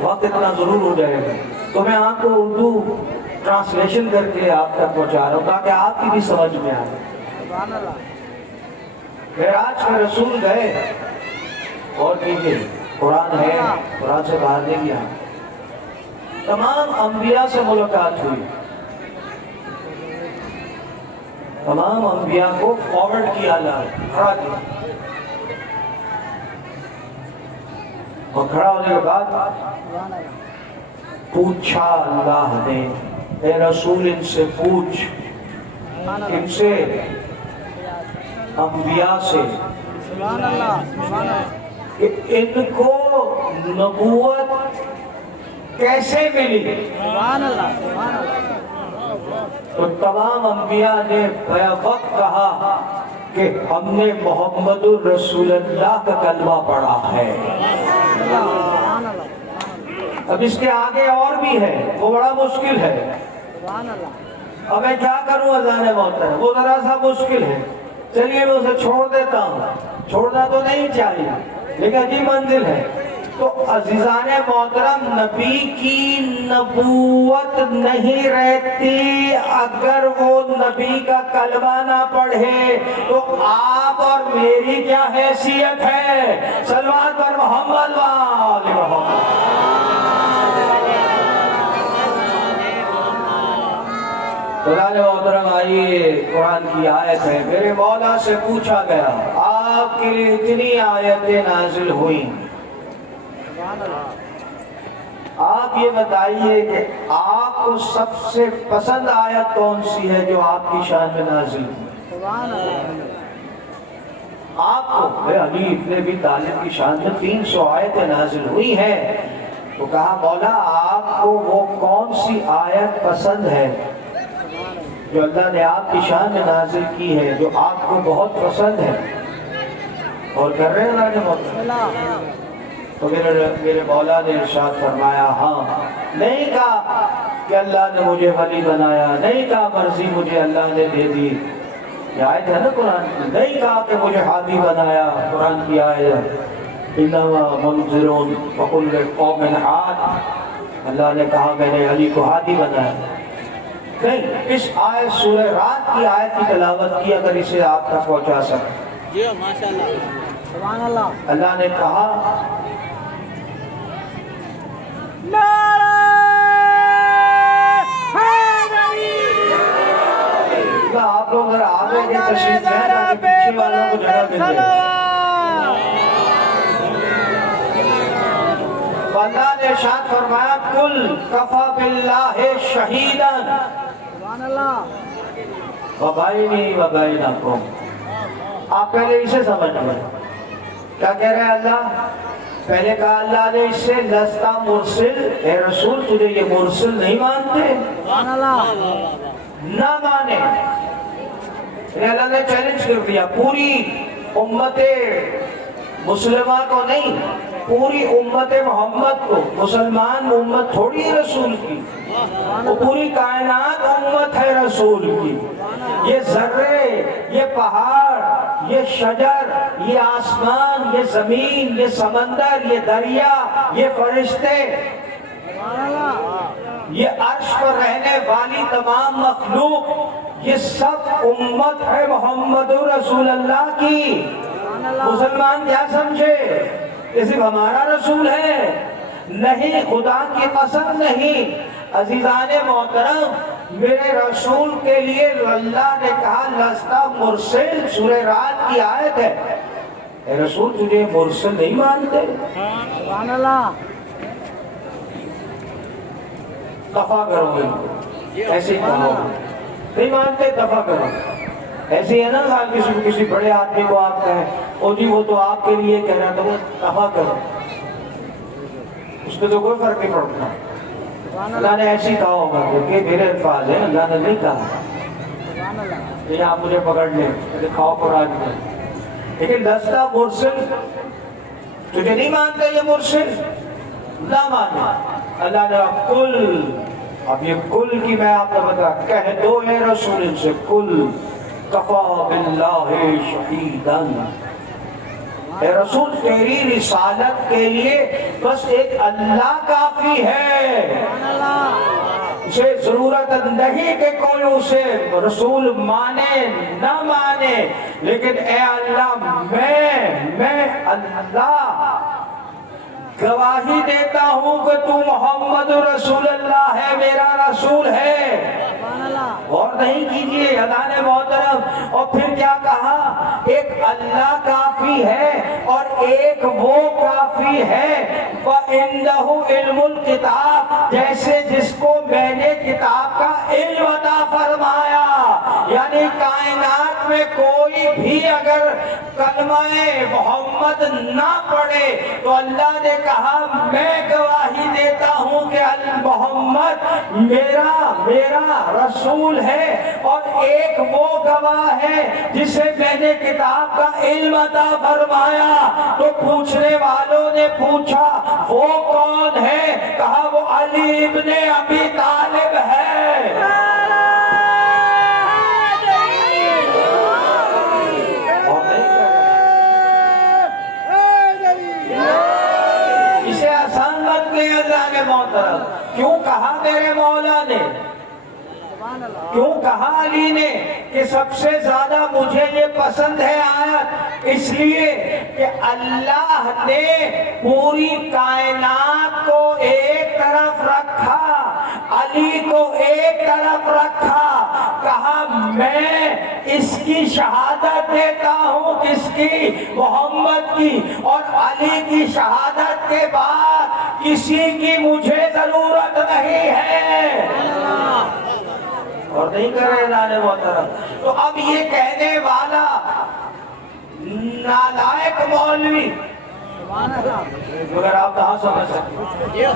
وقت اتنا ضرور ہو جائے گا. تو میں آپ کو اردو ٹرانسلیشن کر کے آپ تک پہنچا رہا ہوں تاکہ آپ کی بھی سمجھ میں آئے. معراج میں رسول گئے اور کیجئے قرآن ہے قرآن سے باہر نہیں گیا. تمام انبیاء سے ملاقات ہوئی. تمام انبیاء کو فارورڈ کیا اللہ کھڑا کیا اور کھڑا ہونے کے بعد پوچھا اللہ نے اے رسول ان سے پوچھ ان سے انبیاء سے کہ ان کو نبوت کیسے ملی. تو تمام انبیاء نے بیک وقت کہا کہ ہم نے محمد الرسول اللہ کا کلمہ پڑھا ہے. اب اس کے آگے اور بھی ہے، وہ بڑا مشکل ہے۔ اب میں کیا کروں اذان محترم، وہ ذرا سا مشکل ہے، چلیے میں اسے چھوڑ دیتا ہوں، چھوڑنا تو نہیں چاہیے لیکن عجیب منزل ہے۔ تو عزیزان محترم، نبی کی نبوت نہیں رہتی اگر وہ نبی کا کلمہ نہ پڑھے، تو آپ اور میری کیا حیثیت ہے؟ صلوات پر محمد و آل محمد۔ قرآن محترم آئیے، قرآن کی آیت ہے، میرے مولا سے پوچھا گیا آپ کے لیے اتنی آیتیں نازل ہوئیں، آپ یہ بتائیے کہ آپ کو سب سے پسند آیت کون سی ہے جو آپ کی شان میں نازل ہوئی؟ آپ کو علی ابن ابی طالب کی شان میں 300 آیتیں نازل ہوئی ہیں، تو کہا مولا آپ کو وہ کون سی آیت پسند ہے جو اللہ نے آپ کی شان میں نازل کی ہے، جو آپ کو بہت پسند ہے؟ اور کر رہے ہیں اللہ نے محترم؟ تو میرے مولا نے ارشاد فرمایا، ہاں، نہیں کہا کہ اللہ نے مجھے ولی بنایا، نہیں کہا مرضی مجھے اللہ نے دے دی، یہ آیت ہے نا قرآن کی، نہیں کہا کہ مجھے ہادی بنایا، قرآن کی آیت انما منذرون وکل قوم ہاد، اللہ نے کہا میں نے علی کو ہادی بنایا نہیں۔ اس آیت سورہ رات کی آیت کی تلاوت کی اگر اسے آپ تک پہنچا سکیں۔ جی ماشاءاللہ، سبحان اللہ۔ اللہ نے کہا آپ لوگ ذرا آگے کی تشریف لیں تاکہ پیچھے والوں کو جگہ مل جائے۔ اللہ نے ارشاد فرمایا قل کفی باللہ شہیدا وبینی وبینکم۔ آپ پہلے اسے سمجھ لیں، کیا کہہ رہے ہیں اللہ؟ پہلے کہا اللہ نے اس سے لستا مرسل، اے رسول تجھے یہ مرسل نہیں مانتے؟ نہ مانے، اللہ نے چیلنج کر دیا پوری امت مسلمہ کو نہیں، پوری امت محمد کو۔ مسلمان امت تھوڑی ہے رسول کی، وہ پوری کائنات امت ہے رسول کی۔ یہ ذرے، یہ پہاڑ، یہ شجر، یہ آسمان، یہ زمین، یہ سمندر، یہ دریا، یہ فرشتے، یہ عرش پر رہنے والی تمام مخلوق، یہ سب امت ہے محمد رسول اللہ کی۔ مسلمان کیا سمجھے یہ صرف ہمارا رسول ہے؟ نہیں، خدا کی قسم نہیں۔ عزیزان محترم، میرے رسول کے لیے اللہ نے کہا لستا مرسل، سورہ رات کی آیت ہے، اے رسول تجھے مرسل نہیں مانتے؟ سبحان اللہ۔ دفع کرو گے، ایسے ہی کہو، نہیں مانتے دفع کرو۔ ایسے ہی ہے نا، کسی بڑے آدمی کو آپ کہیں او جی وہ تو آپ کے لیے کہہ رہا تھا، وہ دفع کرو، اس پہ تو کوئی فرق نہیں پڑتا۔ اللہ نے ایسی کہا ہوگا کہ میرے الفاظ ہیں، اللہ نے نہیں کہا یہ آپ مجھے پکڑ لیں دکھاؤ قرآن میں۔ لیکن دستہ مرسل تجھے نہیں مانتے، یہ مرسل نہ مانے۔ اللہ نے کل، اب یہ کل کی میں آپ کو بتا، کہہ دو اے رسول ان سے، کل کفا باللہ شہیداً، اے رسول تیری رسالت کے لیے بس ایک اللہ کافی ہے، اسے ضرورت نہیں کہ کوئی اسے رسول مانے نہ مانے، لیکن اے اللہ میں اللہ گواہی دیتا ہوں کہ تو محمد رسول اللہ ہے، میرا رسول ہے۔ اور نہیں کیجئے عزیزان محترم، اور پھر کیا کہا؟ ایک اللہ کافی ہے اور ایک وہ کافی ہے وَإِنَّهُ عِلْمُ الْكِتَابِ، جیسے جس کو میں نے کتاب کا علم عطا فرمایا۔ یعنی کائنات میں کوئی بھی اگر کلمہ محمد نہ پڑھے تو اللہ نے کہا میں گواہی دیتا ہوں کہ محمد میرا رسول ہے، اور ایک وہ گواہ ہے جسے میں نے کتاب کا علم عطا فرمایا۔ تو پوچھنے والوں نے پوچھا وہ کون ہے؟ کہا وہ علی ابن ابی طالب ہے۔ اور نہیں کرے، اسے آسان بات نہیں اللہ نے محترم۔ کیوں کہا میرے مولا نے، کیوں کہا علی نے کہ سب سے زیادہ مجھے یہ پسند ہے آیت؟ اس لیے کہ اللہ نے پوری کائنات کو ایک طرف رکھا، علی کو ایک طرف رکھا، کہا میں اس کی شہادت دیتا ہوں، کس کی؟ محمد کی، اور علی کی شہادت کے بعد کسی کی مجھے ضرورت نہیں ہے۔ اور نہیں کرے نانے محترم۔ تو اب یہ کہنے والا نالائق مولوی، اگر آپ کہاں سمجھ سکتے،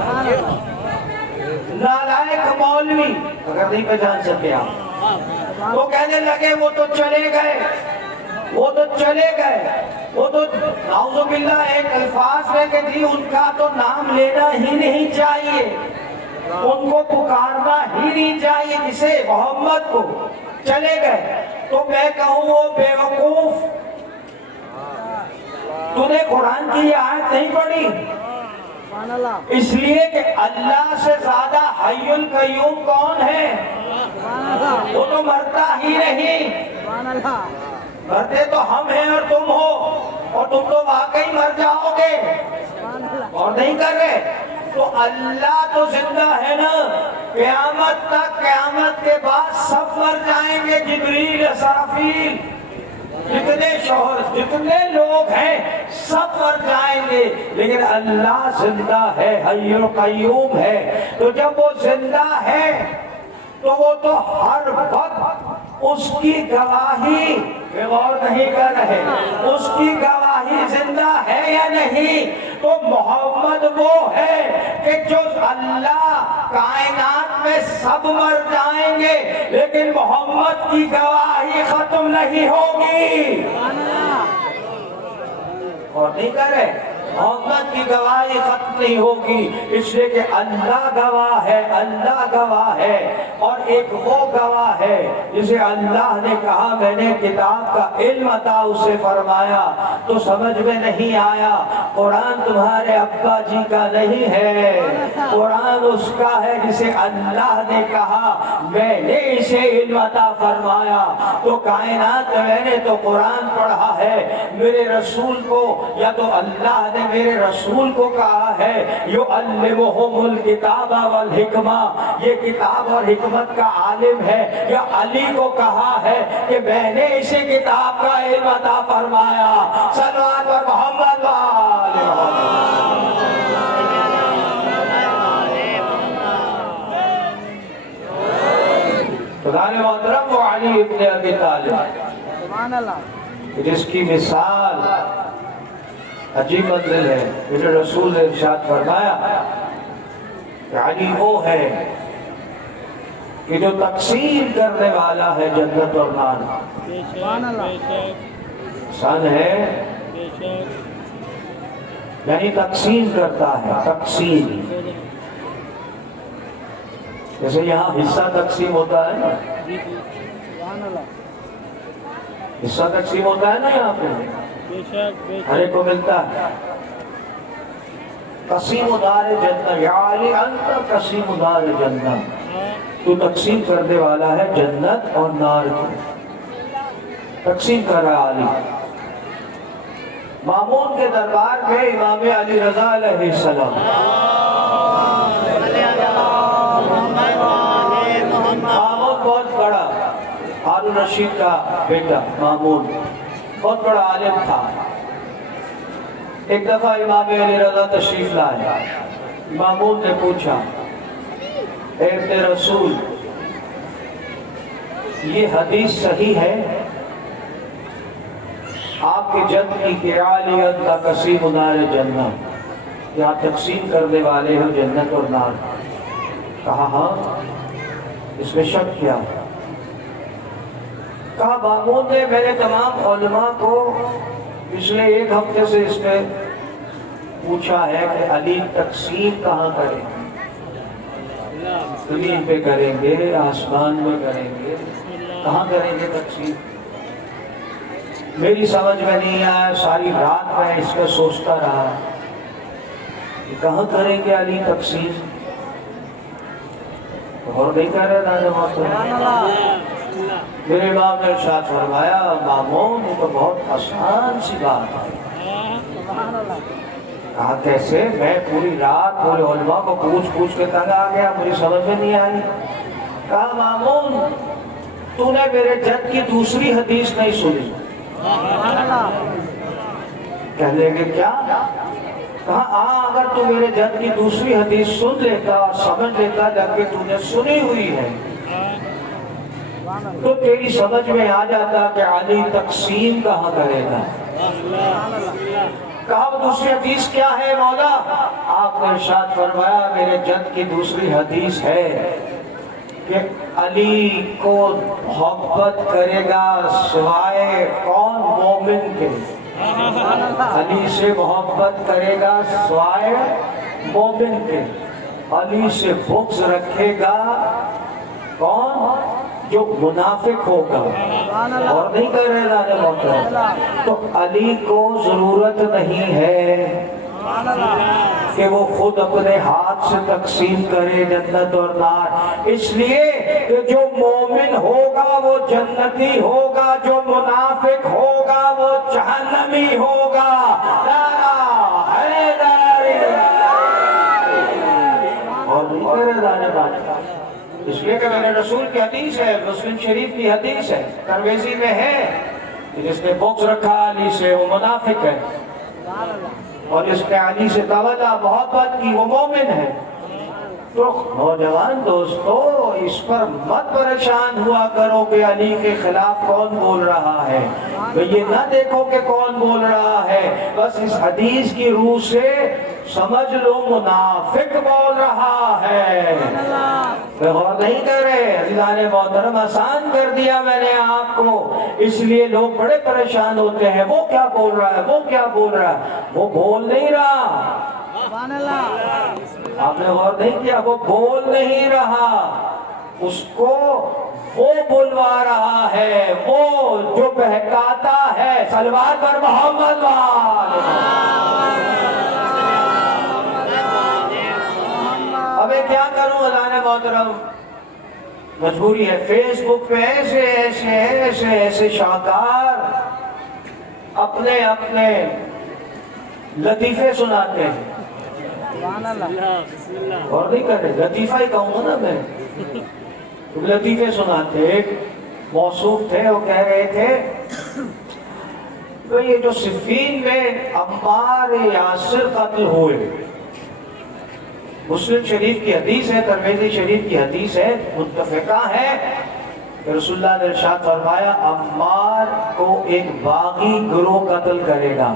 نالائق مولوی اگر نہیں پہچان سکے آپ، تو کہنے لگے وہ تو چلے گئے، وہ تو چلے گئے، وہ تو نعوذ باللہ ایک الفاظ میں کہ جی ان کا تو نام لینا ہی نہیں چاہیے، ان کو پکارنا ہی نہیں چاہیے، جسے محمد کو، چلے گئے۔ تو میں کہوں وہ بیوقوف، تو نے قرآن کی یہ آیت نہیں پڑھی؟ اس لیے کہ اللہ سے زیادہ حی القیوم کون ہے؟ وہ تو مرتا ہی نہیں، مرتے تو ہم ہیں اور تم ہو، اور تم تو واقعی مر جاؤ گے، اور نہیں کر رہے۔ تو اللہ تو زندہ ہے نا، قیامت تک، قیامت کے بعد سب مر جائیں گے، جبریل، اسرافیل، جتنے شوہر، جتنے لوگ ہیں سب مر جائیں گے، لیکن اللہ زندہ ہے، حی القیوم ہے۔ تو جب وہ زندہ ہے تو وہ تو ہر وقت اس کی گواہی، غور نہیں کر رہے، اس کی گواہی زندہ ہے یا نہیں؟ تو محمد وہ ہے کہ جو اللہ کائنات میں سب مر جائیں گے لیکن محمد کی گواہی ختم نہیں ہوگی۔ اور نہیں کر رہے، محمد کی گواہی ختم نہیں ہوگی، اس لیے کہ اللہ گواہ ہے، اللہ گواہ ہے، اور ایک وہ گواہ ہے جسے اللہ نے کہا میں نے کتاب کا علم عطا اسے فرمایا، تو سمجھ میں نہیں آیا قرآن تمہارے ابا جی کا نہیں ہے، قرآن اس کا ہے جسے اللہ نے کہا میں نے اسے علم عطا فرمایا۔ تو کائنات میں نے تو قرآن پڑھا ہے، میرے رسول کو، یا تو اللہ نے میرے رسول کو کہا ہے یعلمہم الکتاب والحکمہ، یہ کتاب اور حکمت کا عالم ہے، یا علی کو کہا ہے کہ میں نے اسے کتاب کا علم عطا فرمایا۔ صلوات پر محمد وآل محمد۔ خدا نے محترم وہ علی ابن ابی طالب جس کی مثال عجیب منزل ہے، میرے رسول نے ارشاد فرمایا کہ علی وہ ہے کہ جو تقسیم کرنے والا ہے جنت اور نار۔ سن ہے یعنی تقسیم کرتا ہے، تقسیم، جیسے یہاں حصہ تقسیم ہوتا ہے نا، حصہ تقسیم ہوتا ہے نا یہاں پہ، ہر ایک کو ملتا ہے۔ قسیم دار جنت، یا علی انت قسیم دار جنت، تو تقسیم کرنے والا ہے جنت اور نار کو، تقسیم کر رہا علی۔ مامون کے دربار میں امام علی رضا علیہ السلام، مامون بہت بڑا، ہارون رشید کا بیٹا مامون بہت بڑا عالم تھا۔ ایک دفعہ امام علی رضا تشریف لائے، مامون نے پوچھا اے ابن رسول یہ حدیث صحیح ہے آپ کے جد کی کہ علی انت قسیم نار جنت، یہاں تقسیم کرنے والے ہو جنت اور نار؟ کہا ہاں، اس میں شک کیا؟ کہا مامون نے میں نے تمام علماء کو پچھلے ایک ہفتے سے اس میں پوچھا ہے کہ علی تقسیم کہاں کرے، زمین پہ کریں گے، آسمان میں کریں گے، کہاں کریں گے تقسیم؟ میری سمجھ میں نہیں آیا، ساری رات میں اس پہ سوچتا رہا کہ کہاں کریں گے علی تقسیم؟ اور نہیں کر رہے ناظر محترم، میرے امام نے ارشاد فرمایا مامون یہ تو بہت آسان سی بات ہے۔ کہا کیسے؟ میں پوری رات پورے علماء کو پوچھ کے تنگ آ گیا، مجھے سمجھ میں نہیں آئی۔ کہا مامون تو نے میرے جد کی دوسری حدیث نہیں سنی۔ کہنے لگے کیا؟ کہا اگر تو میرے جد کی دوسری حدیث سن لیتا اور سمجھ لیتا جبکہ تو نے سنی ہوئی ہے تو تیری سمجھ میں آ جاتا کہ علی تقسیم کہاں کرے گا۔ کہا وہ دوسری حدیث کیا ہے مولا؟ آپ نے ارشاد فرمایا میرے جد کی دوسری حدیث ہے کہ علی کو محبت کرے گا سوائے کون؟ مومن کے۔ علی سے محبت کرے گا سوائے مومن کے۔ علی سے بغض رکھے گا کون؟ جو منافق ہوگا۔ اور نہیں کر رہے ناظر محترم، تو علی کو ضرورت نہیں ہے کہ وہ خود اپنے ہاتھ سے تقسیم کرے جنت اور نار، اس لیے کہ جو مومن ہوگا وہ جنتی ہوگا، جو منافق ہوگا وہ جہنمی ہوگا۔ نعرہ حیدری۔ اور نہیں کر رہے ناظر محترم، اس لیے کہ میرے رسول کی حدیث ہے، مسلم شریف کی حدیث ہے، ترمذی میں ہے کہ جس نے بغض رکھا علی سے وہ منافق ہے، اور جس نے علی سے تولا محبت کی وہ مومن ہے۔ تو نوجوان دوستو اس پر مت پریشان ہوا کرو کہ علی کے خلاف کون بول رہا ہے، یہ نہ دیکھو کہ کون بول رہا ہے، بس اس حدیث کی روح سے سمجھ لو منافق بول رہا ہے۔ غور نہیں کر رہے عزیزان محترم، آسان کر دیا میں نے آپ کو، اس لیے لوگ بڑے پریشان ہوتے ہیں وہ کیا بول رہا ہے، وہ کیا بول رہا ہے۔ وہ بول نہیں رہا، آپ نے غور نہیں کیا، وہ بول نہیں رہا، اس کو وہ بلوا رہا ہے، وہ جو بہکاتا ہے۔ صلوات پر محمد وآلہ۔ ابے کیا کروں عزیزان محترم، مجبوری ہے۔ فیس بک پہ ایسے شاہکار اپنے لطیفے سناتے ہیں۔ اور نہیں کر رہے، لطیفہ ہی کہوں گا نا میں، لطیفے سناتے۔ ایک موصوف تھے، وہ کہہ رہے تھے تو یہ جو صفین میں عمار یاسر قتل ہوئے، مسلم شریف کی حدیث ہے، ترمذی شریف کی حدیث ہے، متفقہ ہے کہ رسول اللہ نے ارشاد فرمایا عمار کو ایک باغی گروہ قتل کرے گا۔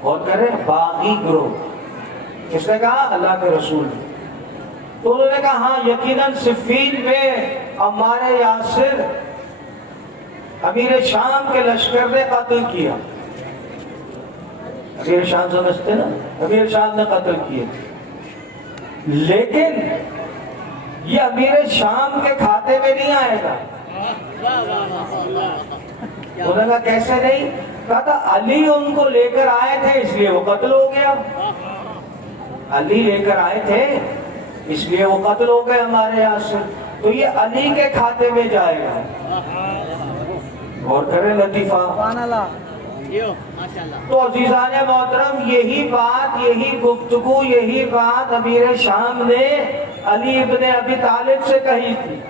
اور کرے باغی گروہ، کس نے کہا؟ اللہ کے رسول نے۔ تو انہوں نے کہا ہاں یقیناً صفین میں عمار یاسر امیر شام کے لشکر نے قتل کیا۔ امیر شام سمجھتے نا، امیر شام نے قتل کیا، لیکن یہ امیر شام کے کھاتے میں نہیں آئے گا۔ انہوں نے کہا کیسے نہیں؟ کہا تھا علی ان کو لے کر آئے تھے اس لیے وہ قتل ہو گیا، علی لے کر آئے تھے اس لیے وہ قتل ہو گئے ہمارے یہاں سے، تو یہ علی کے کھاتے میں جائے گا۔ اور کرے لطیفہ۔ تو عزیزان محترم یہی بات، یہی گفتگو، یہی بات امیر شام نے علی ابن ابی طالب سے کہی تھی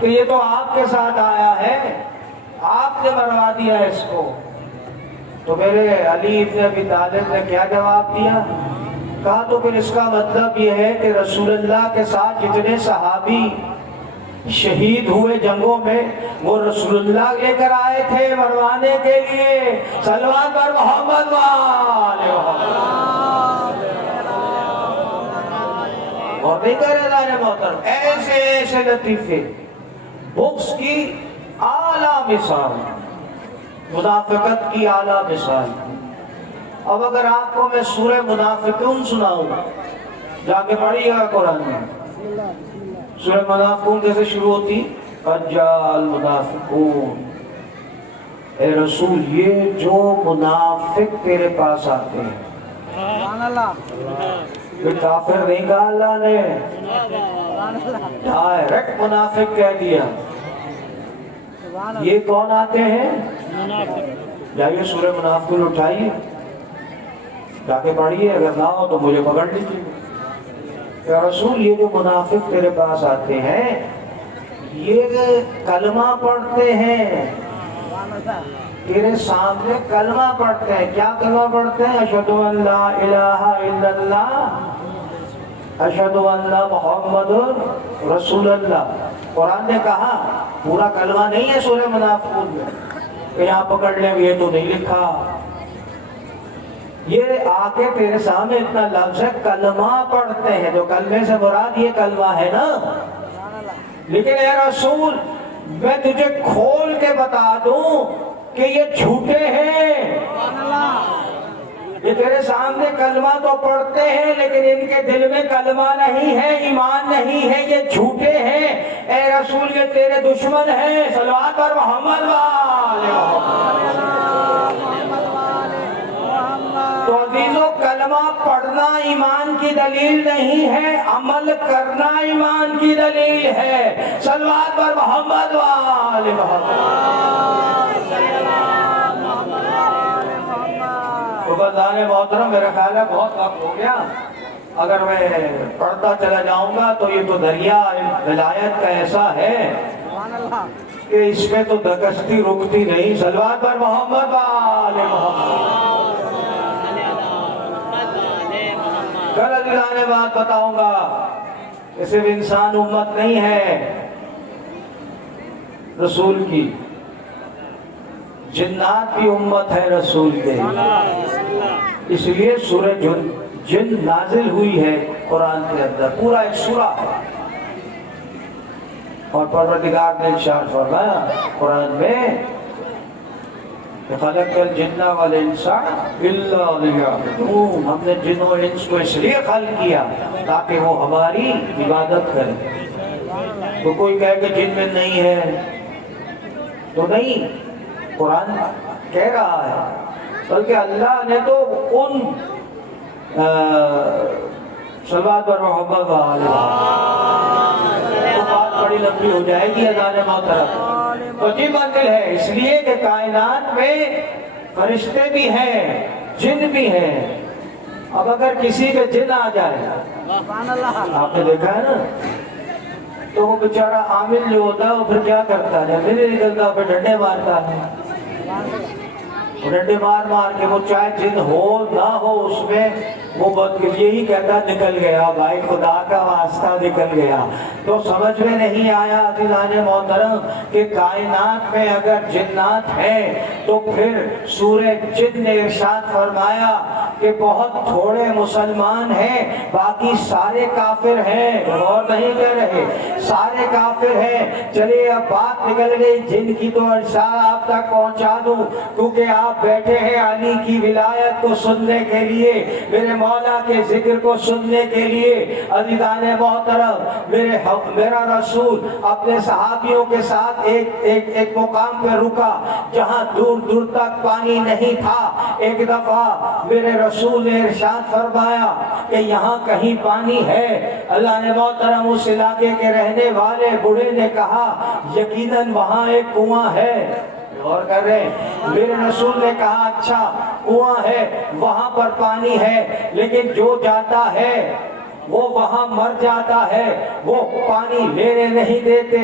کہ یہ تو آپ کے ساتھ آیا ہے، آپ نے مروا دیا اس کو۔ تو میرے علی ابن ابی طالب نے کیا جواب دیا؟ کہا تو پھر اس کا مطلب یہ ہے کہ رسول اللہ کے ساتھ جتنے صحابی شہید ہوئے جنگوں میں وہ رسول اللہ لے کر آئے تھے مروانے کے لیے۔ صلوات پر محمد وآلہ۔ اور نہیں کر رہے محترم، ایسے لطیفے، بغض کی اعلیٰ مثال، منافقت کی اعلیٰ مثال۔ اب اگر آپ کو میں سورہ منافقون سناؤں جا کے پڑھیے گا قرآن میں. سورہ منافقون کیسے شروع ہوتی؟ قَدْ المنافقون. اے رسول یہ جو منافق تیرے پاس آتے ہیں، سبحان اللہ یہ کافر نہیں کہا اللہ نے، سبحان اللہ ڈائریکٹ منافق کہہ دیا. سبحان اللہ. یہ کون آتے ہیں؟ جائیے سورہ منافقون اٹھائیے، جا کے پڑھیے، اگر نہ ہو تو مجھے پکڑ لیجیے. یا رسول یہ جو منافق تیرے پاس آتے ہیں یہ کلمہ پڑھتے ہیں، تیرے سامنے کلمہ پڑھتے ہیں. کیا کلمہ پڑھتے ہیں؟ اشہد ان لا الہ الا اللہ، اشہد ان محمد رسول اللہ. قرآن نے کہا پورا کلمہ نہیں ہے سورہ منافقون میں کہ یہاں پکڑ لیں، یہ تو نہیں لکھا. یہ آ کے تیرے سامنے اتنا لفظ ہے، کلمہ پڑھتے ہیں. جو کلمے سے مراد یہ کلمہ ہے نا. لیکن اے رسول میں تجھے کھول کے بتا دوں کہ یہ جھوٹے ہیں. یہ تیرے سامنے کلمہ تو پڑھتے ہیں لیکن ان کے دل میں کلمہ نہیں ہے، ایمان نہیں ہے، یہ جھوٹے ہیں. اے رسول یہ تیرے دشمن ہیں. صلوات پر محمد وآل محمد. تو عزیزو کلمہ پڑھنا ایمان کی دلیل نہیں ہے، عمل کرنا ایمان کی دلیل ہے. صلوات پر محمد وآل محمد. بزان محترم میرا خیال ہے بہت وقت ہو گیا. اگر میں پڑھتا چلا جاؤں گا تو یہ تو دریا ولایت کا ایسا ہے کہ اس میں تو دکشتی رکتی نہیں. صلوات پر محمد وآل محمد. کل عزیزان بات بتاؤں گا کہ صرف انسان امت نہیں ہے رسول کی، جنات بھی امت ہے رسول کے. اس لیے سورہ جن نازل ہوئی ہے قرآن کے اندر، پورا ایک سورہ ہے. اور پروردگار نے ارشاد فرمایا قرآن میں خلق الجن والانس الا لیعبدون. ہم نے جن و انس کو اس لیے خلق کیا تاکہ وہ ہماری عبادت کریں. تو کوئی کہے کہ جن میں نہیں ہے تو نہیں، قرآن کہہ رہا ہے. بلکہ اللہ نے تو ان صلوات پر محمد وآلہ تو بات بڑی لمبی ہو جائے گی اذان محترم. تو جی منزل ہے اس لیے کہ کائنات میں فرشتے بھی ہیں، جن بھی ہیں. اب اگر کسی پہ جن آ جائے، آپ نے دیکھا ہے نا، تو وہ بیچارہ عامل جو ہوتا ہے وہ پھر کیا کرتا ہے؟ جب نہیں نکلتا پھر ڈنڈے مارتا ہے. ڈنڈے مار مار کے وہ چاہے جن ہو نہ ہو اس میں وہ یہی کہتا نکل گیا بھائی، خدا کا واسطہ نکل گیا. تو سمجھ میں نہیں آیا عزیزان محترم کہ کائنات میں اگر جنات ہیں تو پھر سورہ جن نے ارشاد فرمایا کہ بہت تھوڑے مسلمان ہیں، باقی سارے کافر ہیں. غور نہیں کر رہے، سارے کافر ہیں. چلیے اب بات نکل گئی جن کی تو ارشاد آپ تک پہنچا دوں، کیونکہ آپ بیٹھے ہیں علی کی ولایت کو سننے کے لیے، میرے مولا کے ذکر کو سننے کے لیے. عزیزان محترم میرا رسول اپنے صحابیوں کے ساتھ ایک مقام پہ رکا جہاں دور دور تک پانی نہیں تھا. ایک دفعہ میرے رسول نے ارشاد فرمایا کہ یہاں کہیں پانی ہے. اللہ نے محترم اس علاقے کے رہنے والے بوڑھے نے کہا یقیناً وہاں ایک کنواں ہے. غور کر رہے ہیں، میرے رسول نے کہا اچھا کنواں ہے، وہاں پر پانی ہے، لیکن جو جاتا ہے وہ وہاں مر جاتا ہے، وہ پانی لینے نہیں دیتے.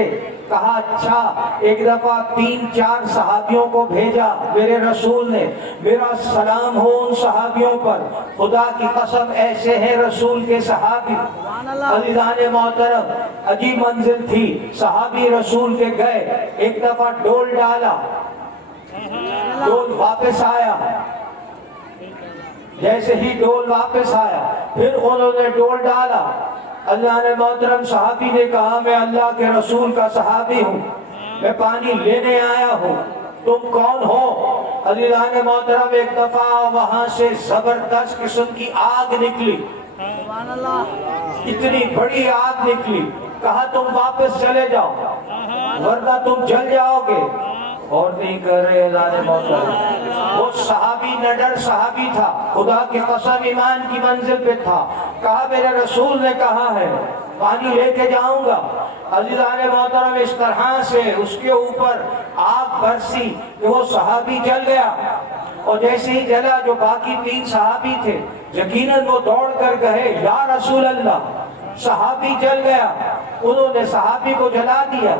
کہا اچھا. ایک دفعہ 3-4 صحابیوں کو بھیجا میرے رسول نے. میرا سلام ہو ان صحابیوں پر، خدا کی قسم ایسے ہیں رسول کے صحابی. عزیزان محترم عجیب منزل تھی. صحابی رسول کے گئے، ایک دفعہ ڈول ڈالا، ڈول واپس آیا. جیسے ہی ڈول واپس آیا پھر انہوں نے ڈول ڈالا. اللہ نے محترم صحابی نے کہا میں اللہ کے رسول کا صحابی ہوں، میں پانی لینے آیا ہوں، تم کون ہو؟ عزیزان محترم ایک دفعہ وہاں سے زبردست قسم کی آگ نکلی. سبحان اللہ اتنی بڑی آگ نکلی، کہا تم واپس چلے جاؤ ورنہ تم جل جاؤ گے، اور نہیں کر رہے اعلان محترم۔ وہ صحابی نڈر صحابی تھا، خدا کی قسم ایمان کی منزل پہ تھا، کہا میرے رسول نے کہا ہے پانی لے کے جاؤں گا۔ عزیزان محترم اس طرح سے اس کے اوپر آگ برسی کہ وہ صحابی جل گیا، اور جیسے ہی جلا جو باقی 3 صحابی تھے یقیناً وہ دوڑ کر گئے یا رسول اللہ صحابی جل گیا، انہوں نے صحابی کو جلا دیا۔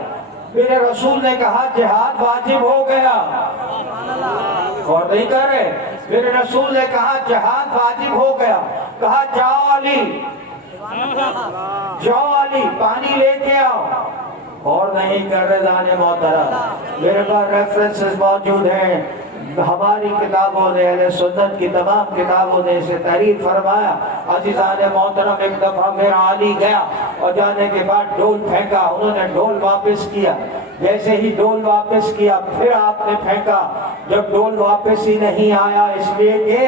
میرے رسول نے کہا جہاد واجب ہو گیا، اور نہیں کر رہے، میرے رسول نے کہا جہاد واجب ہو گیا، کہا جاؤ علی جاؤ علی پانی لے کے آؤ، اور نہیں کر رہے دانے محترم۔ میرے پاس ریفرنسز موجود ہیں، ہماری کتابوں نے اہل سنت کی تمام کتابوں نے اسے تحریر فرمایا۔ عزیزان محترم ایک دفعہ میرا علی گیا اور جانے کے بعد ڈول پھینکا، انہوں نے ڈول واپس کیا، جیسے ہی ڈول واپس کیا پھر آپ نے پھینکا، جب ڈول واپس ہی نہیں آیا اس لیے کہ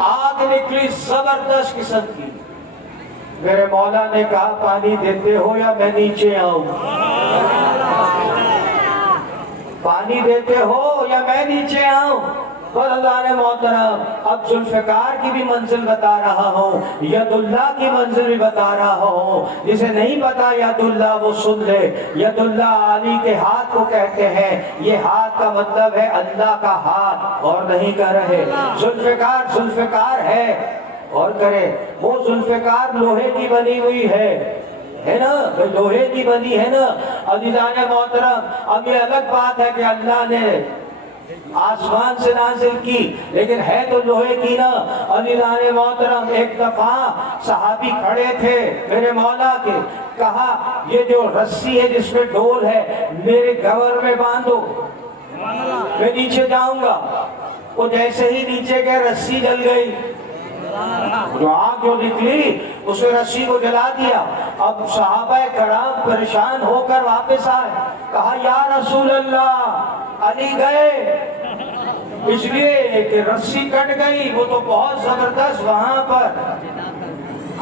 آگ نکلی زبردست قسم کی۔ میرے مولا نے کہا پانی دیتے ہو یا میں نیچے آؤں؟ پانی دیتے ہو یا میں نیچے آؤں؟ اللہ محترم اب ذوالفقار کی بھی منزل بتا رہا ہوں، ید اللہ کی منزل بھی بتا رہا ہوں۔ جسے نہیں پتا ید اللہ وہ سن لے، ید اللہ علی کے ہاتھ کو کہتے ہیں، یہ ہاتھ کا مطلب ہے اللہ کا ہاتھ، اور نہیں کر رہے ذوالفقار ذوالفقار ہے، اور کرے وہ ذوالفقار لوہے کی بنی ہوئی ہے نا، لوہے کی بنی ہے نا۔ عزیزان محترم اب یہ الگ بات ہے کہ اللہ نے آسمان سے نازل کی، لیکن ہے تو لوہے کی نا۔ عزیزان محترم ایک دفعہ صحابی کھڑے تھے میرے مولا کے، کہا یہ جو رسی ہے جس میں ڈول ہے میرے گور میں باندھو، میں نیچے جاؤں گا۔ وہ جیسے ہی نیچے گئے رسی جل گئی، جو آگ جو نکلی اس نے رسی کو جلا دیا۔ اب صحابہ کرام پریشان ہو کر واپس آئے، کہا یا رسول اللہ علی گئے، اس لیے کہ رسی کٹ گئی، وہ تو بہت زبردست وہاں پر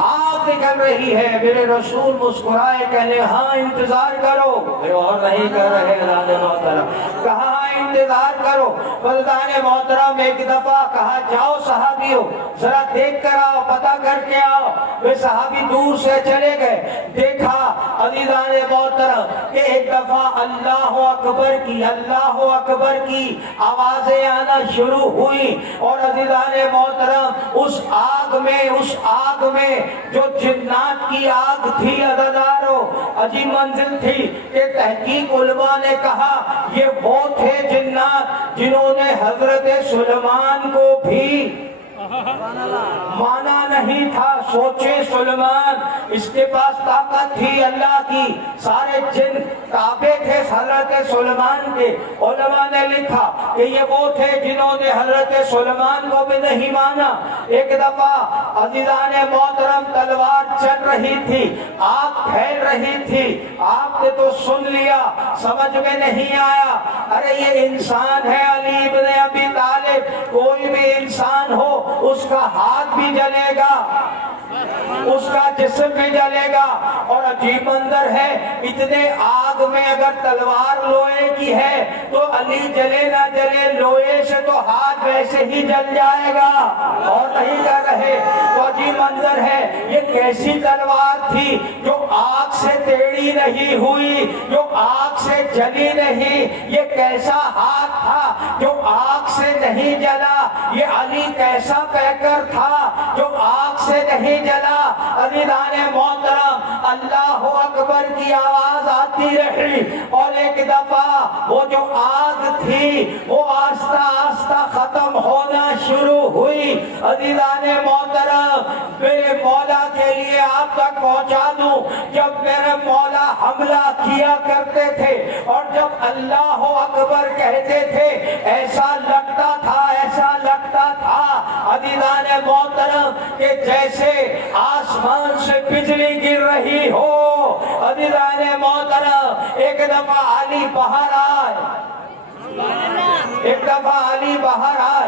آگ نکل رہی ہے۔ میرے رسول مسکرائے کہنے ہاں انتظار کرو، اور نہیں کر رہے محترم، کہا انتظار کرو۔ فضلان محترم ایک دفعہ کہا جاؤ صحابیوں ذرا دیکھ کر آؤ، پتہ کر کے آؤ۔ وہ صحابی دور سے چلے گئے، دیکھا عزیزان محترم کہ ایک دفعہ اللہ اکبر کی آوازیں آنا شروع ہوئی، اور عزیزان محترم اس آگ میں جو جنات کی آگ تھی عزیزانو، عجیب منزل تھی کہ تحقیق علماء نے کہا یہ وہ تھے جنات جنہوں نے حضرت سلیمان کو بھی مانا نہیں تھا۔ سوچے سلیمان اس کے پاس طاقت تھی اللہ کی، سارے جن تابع تھے حضرت سلیمان کے۔ علماء نے لکھا کہ یہ وہ تھے جنہوں نے حضرت سلیمان کو بھی نہیں مانا۔ ایک دفعہ عزیزان محترم تلوار چل رہی تھی، آگ پھیل رہی تھی، آپ نے تو سن لیا، سمجھ میں نہیں آیا، ارے یہ انسان ہے علی ابن ابی طالب، کوئی بھی انسان ہو اس کا ہاتھ بھی جلے گا، اس کا جسم بھی جلے گا۔ اور عجیب منظر ہے، اتنے آگ میں اگر تلوار لوہے کی ہے تو علی جلے نہ جلے، لوہے سے تو ہاتھ ویسے ہی جل جائے گا، اور نہیں کر رہے۔ تو عجیب منظر ہے، یہ کیسی تلوار تھی جو آگ سے ٹیڑھی نہیں ہوئی، جو آگ سے جلی نہیں، یہ کیسا ہاتھ تھا جو آگ سے نہیں جلا، یہ علی کیسا پیکر تھا جو آگ سے نہیں جلا۔ عزیزان محترم اللہ اکبر کی آواز آتی رہی، اور ایک دفعہ وہ جو آگ تھی وہ آہستہ آہستہ ختم ہونا شروع ہوئی۔ عزیزان محترم میرے مولا کے لیے آپ تک پہنچا دوں، جب میرے مولا حملہ کیا کرتے تھے اور جب اللہ اکبر کہتے تھے ایسا لگتا تھا عزیزان محترم کہ جیسے آسمان سے بجلی گر رہی ہو۔ عزیزان محترم ایک دفعہ علی باہر آئے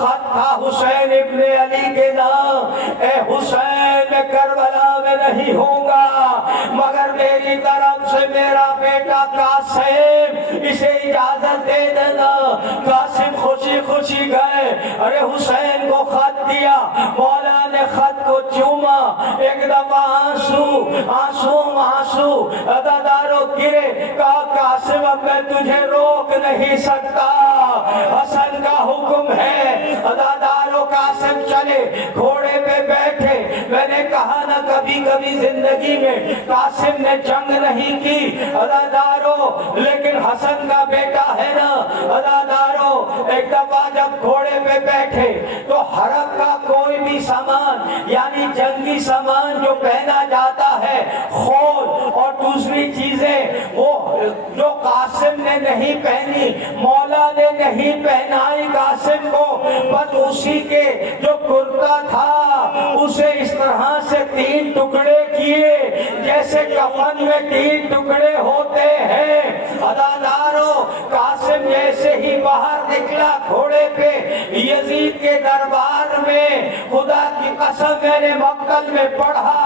خط تھا حسین ابن علی کے نام، اے حسین میں کربلا میں نہیں ہوں گا مگر میری طرف سے میرا بیٹا قاسم اسے اجازت دے دینا۔ قاسم خوشی خوشی گئے، ارے حسین کو خط دیا، مولا نے خط کو چوما، ایک دفعہ آنسو عزادارو گرے، کہا قاسم اب میں تجھے روک نہیں سکتا، حسن کا حکم ہے۔ عزادارو قاسم چلے، گھوڑے پہ بیٹھے۔ میں نے کہا نا کبھی کبھی زندگی میں قاسم نے جنگ نہیں کی عزادارو، لیکن حسن کا بیٹا ہے نا عزادارو۔ ایک دفعہ جب گھوڑے پہ بیٹھے تو حرب کا کوئی بھی سامان یعنی جنگی سامان جو پہنا جاتا ہے، خول اور دوسری چیزیں، وہ جو قاسم نے نہیں پہنی، مولا نے نہیں پہنائی قاسم کو، بس اسی کے جو کرتا تھا اسے اس طرح سے 3 ٹکڑے کیے جیسے کفن میں 3 ٹکڑے ہوتے ہیں۔ عزادارو قاسم جیسے ہی باہر نکلا گھوڑے پہ یزید کے دربار میں، خدا کی قسم میں نے مقتل میں پڑھا،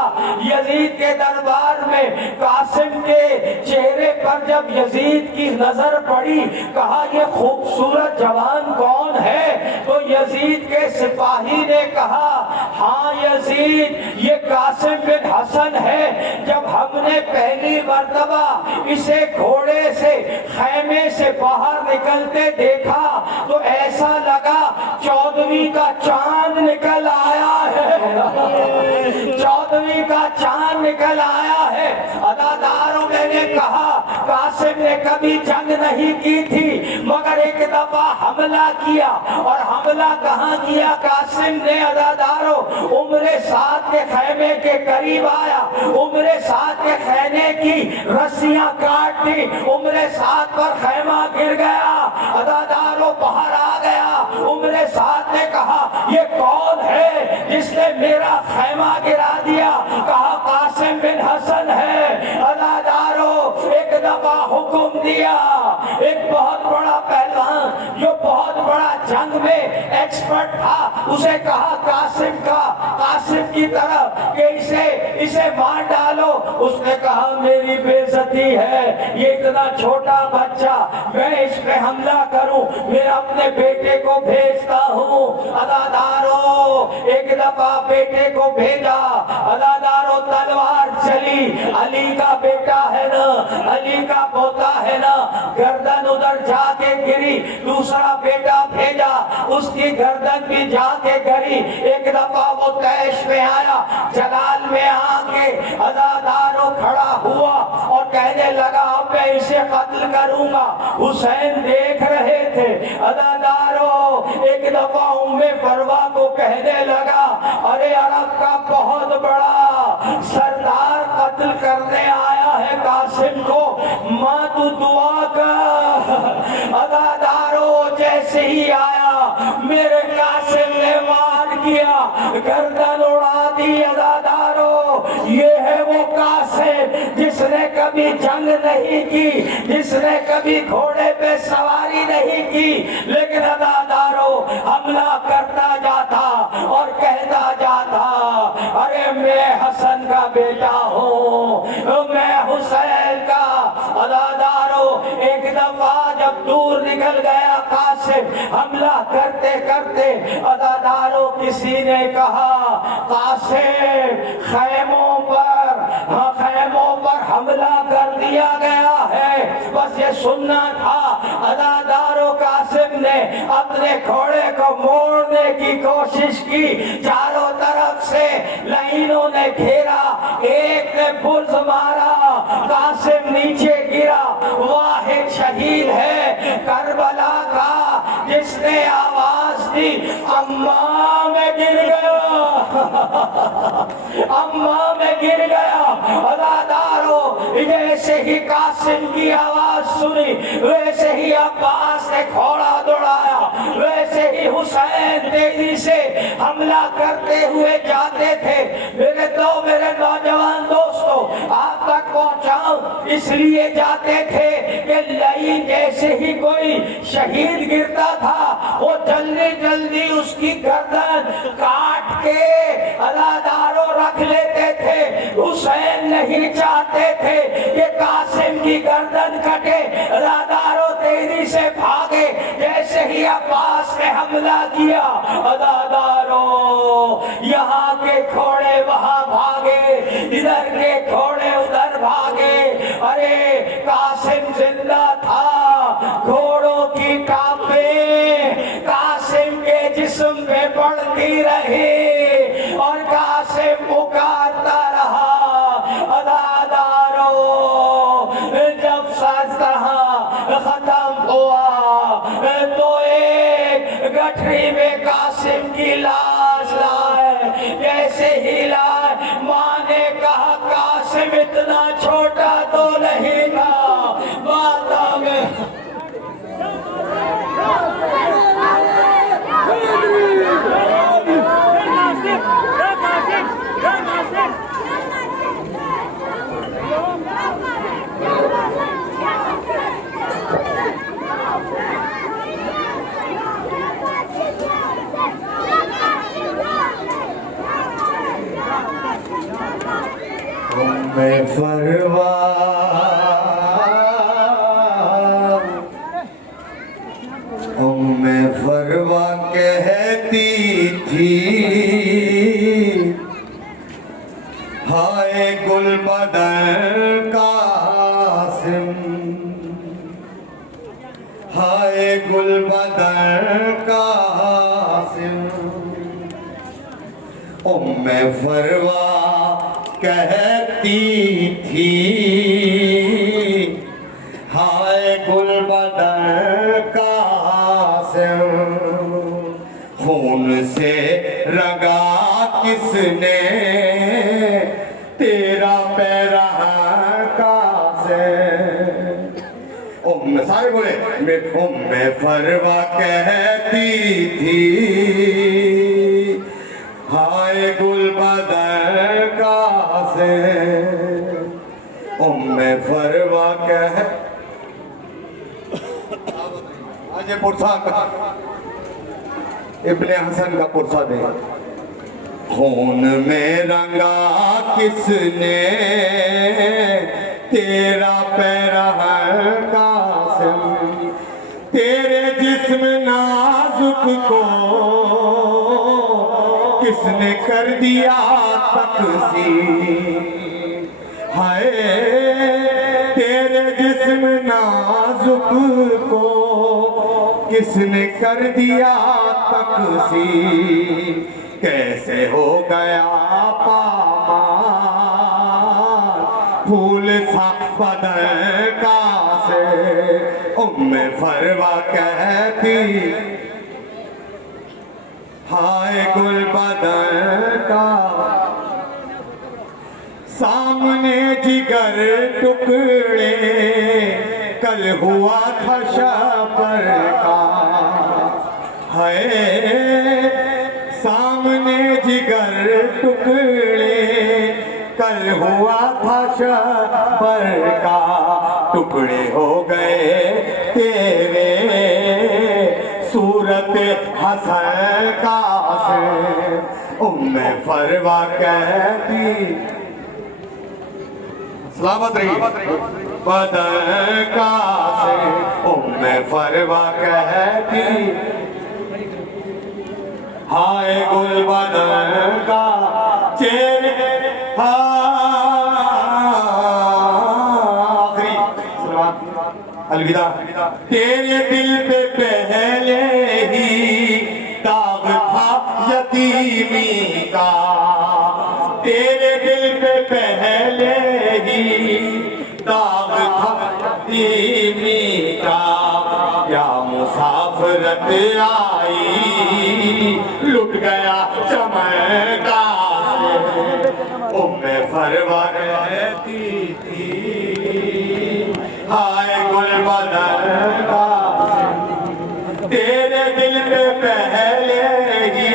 یزید کے دربار میں قاسم کے چہرے پر جب یزید کی نظر پڑی، کہا یہ خوبصورت جوان کون ہے؟ تو یزید کے سپاہی نے کہا ہاں یزید یہ قاسم بن حسن ہے، جب ہم نے پہلی مرتبہ اسے گھوڑے سے خیمے سے باہر نکلتے دیکھا تو ایسا لگا 14ویں کا چاند نکل آیا ہے، 14ویں کا چاند نکل آیا ہے۔ عزاداروں میں نے کہا قاسم نے کبھی جنگ نہیں کی تھی مگر ایک دفعہ حملہ کیا، اور حملہ کہاں کیا قاسم نے عزاداروں؟ عمر سعد کے خیمے کے قریب آیا، عمر سعد کے خیمے کی رسیاں کاٹ دی، عمر سعد پر خیمہ گر گیا، عزاداروں باہر آ گیا۔ عمر سعد نے کہا یہ کون ہے جس نے میرا خیمہ گرا دیا؟ کہا قاسم بن حسن ہے۔ عزاداروں ایک دفعہ حکم دیا، ایک بہت بڑا پہلوان جو بہت بڑا جنگ میں ایکسپرٹ تھا، اسے کہا قاسم کی طرف کہ اسے مار ڈالو۔ اس نے کہا میری بے عزتی ہے، یہ اتنا چھوٹا بچہ، میں اس پہ حملہ کروں؟ میں اپنے بیٹے کو بھیجتا ہوں۔ عزاداروں ایک دفعہ بیٹے کو بھیجا، عزاداروں تلوار چلی، علی کا بیٹا ہے نا، علی کا پوتا ہے نا، گردن ادھر جا کے گری، دوسرا بیٹا بھیجا، اس کی گردن بھی جا کے گری۔ ایک دفعہ وہ تیش میں آیا، جلال میں آ کے عزاداروں کھڑا ہوا اور کہنے لگا اب میں اسے قتل کروں گا۔ حسین دیکھ رہے تھے۔ عزاداروں ایک دفعہ فروا کو کہنے لگا ارے عرب کا بہت بڑا سردار قتل کرنے آیا ہے قاسم کو، ماں تو دعا کر۔ عزاداروں جیسے ہی آیا میرے قاسم نے وار کیا، گردن اڑا دی۔ عزاداروں یہ ہے وہ قاسم جس نے کبھی جنگ نہیں کی، جس نے کبھی گھوڑے پہ سواری نہیں کی، لیکن عزاداروں حملہ کرتا جاتا اور کہتا جاتا ارے میں حسن کا بیٹا ہوں، میں حسین کا۔ عزاداروں ایک دفعہ جب دور نکل گیا قاسم حملہ کرتے کرتے، عزاداروں کسی نے کہا قاسم خیموں پر حملہ کر دیا گیا ہے، بس یہ سننا تھا۔ عزاداروں قاسم نے اپنے گھوڑے کو موڑنے کی کوشش کی، چاروں طرف سے لائنوں نے گھیرا، ایک نے بلز مارا، قاسم نیچے گرا۔ واحد شہید ہے کربلا کا جس نے آواز دی اماں میں گر گیا، اماں میں گر گیا۔ عزاداروں جیسے ہی قاسم کی آواز سنی ویسے ہی عباس نے گھوڑا دوڑایا، ویسے ہی حسین تیزی سے حملہ کرتے ہوئے جاتے تھے۔ میرے نوجوان دوستو آپ تک پہنچا اس لیے جاتے تھے کہ لئی جیسے ہی کوئی شہید گرتا تھا وہ جلدی جلدی اس کی گردن کاٹ کے عزاداروں رکھ لیتے تھے۔ حسین نہیں چاہتے تھے کہ قاسم کی گردن کٹے، عزاداروں تیزی سے بھاگے۔ جیسے ہی عباس نے حملہ کیا، عزاداروں یہاں کے کھوڑے وہاں بھاگے، ادھر کے کھوڑے ادھر بھاگے۔ ارے قاسم زندہ تھا، گھوڑوں کی ٹانپیں قاسم کے جسم پہ پڑتی رہی اور قاسم پکارتا رہا۔ عزاداروں جب سب طرح ختم ہوا تو ایک گٹھری میں قاسم کی لاش لائے۔ جیسے ہی لائے، ماں نے کہا قاسم اتنا چھوٹا تو نہیں تھا، ماتا میں فروا کہتی تھی ہائے گل بدن قاسم، ہائے گل بدن قاسم۔ فروا کہتی تھی ہائے گل بدن قاسم، خون سے رنگا کس نے تیرا پیرہن قاسم۔ سارے بولے فروا کہتی تھی ہائے گل بدن قاسم، فروا آج پرسا ابن حسن کا پرسا دے۔ خون میں رنگا کس نے تیرا پیرہن قاسم، تیرے جسم نازک کو کس نے کر دیا تقسیم، ہائے تیرے جسم نازک کو کس نے کر دیا تقسیم، کیسے ہو گیا پامال پھول سا بدن قاسم۔ فروا کہتی ہائے گل بدن کا، سامنے جگر ٹکڑے کل ہوا تھا شبر کا، ہے سامنے جگر ٹکڑے کل ہوا تھا شبر کا، ٹکڑے ہو گئے تیرے صورت حسن قاسم۔ فروا کہتی سلامت رہی بدن قاسم، فروا کہتی ہائے گل بدن کا چہرے آخری سلامت الوداع۔ تیرے دل پہ پہلے ہی داغ تھا یتیمی کا، تیرے دل پہ پہلے ہی داغ تھا یتیمی کا، کیا مسافرت آئی لٹ گیا چمن قاسم۔ فروا کہتی تھی ہائے گل بدن قاسم، تیرے دل پہ پہلے ہی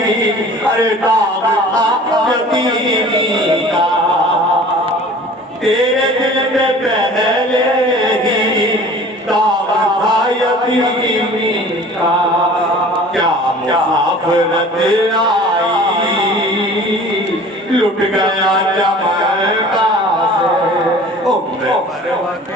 ارے داغ تھا یتیمی کا، تیرے دل میں پہلے ہی داغ تھا یتیمی کا کیا مسافرت آئی لٹ گیا جمال کا سے عمر پر وقت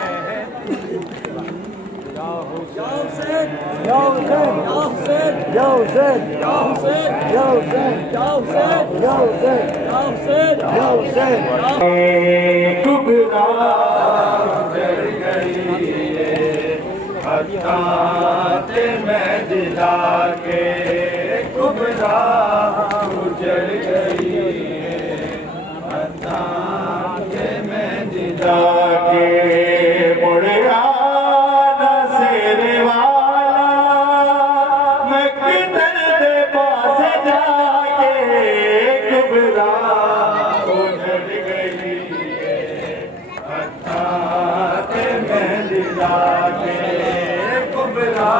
کبرا جڑ گئی حتات میں دلا کے کبرا جڑ گئی حتات میں دلا کے مڑیا نصیر والا مقتل دے پاس جا کے کبرا جڑ گئی حتات میں دلا کے کبرا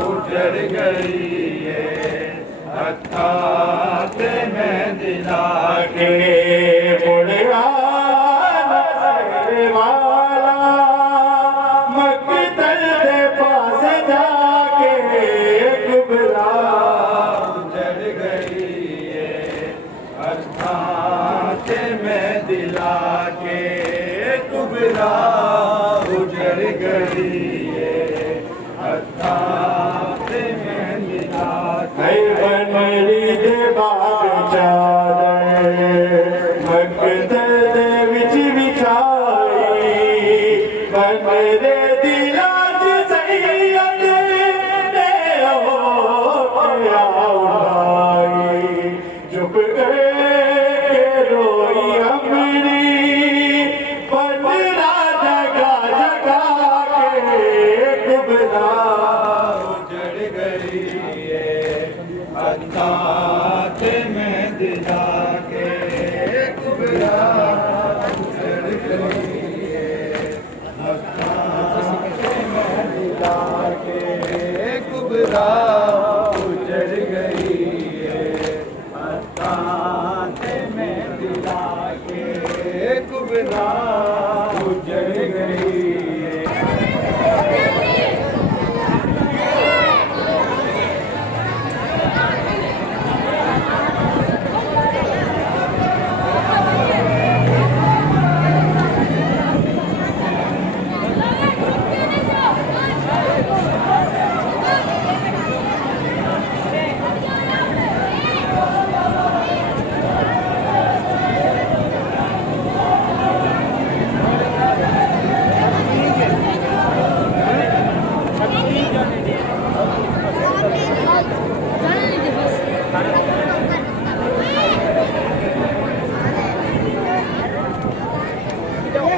اجڑ گئی حتات میں دلا کے مڑیا نصیر والا مقتل دے پاس جا کے کبرا اجڑ گئی حتات میں دلا کے کبرا اجڑ گئی حتات میں دلا کے بنری دے باغ چادر مقتل دے وچ بچھائی بنرے دلا چ سید نے ہویا اٹھائی چپ کے روئی امری بنرا جگہ جگہ کے کبرا اجڑ گئی حتات میں دلا کے کبرا اجڑ گئی حتات میں دلا کے کبرا اجڑ گئی حتات میں دلا کے کبرا اجڑ گئی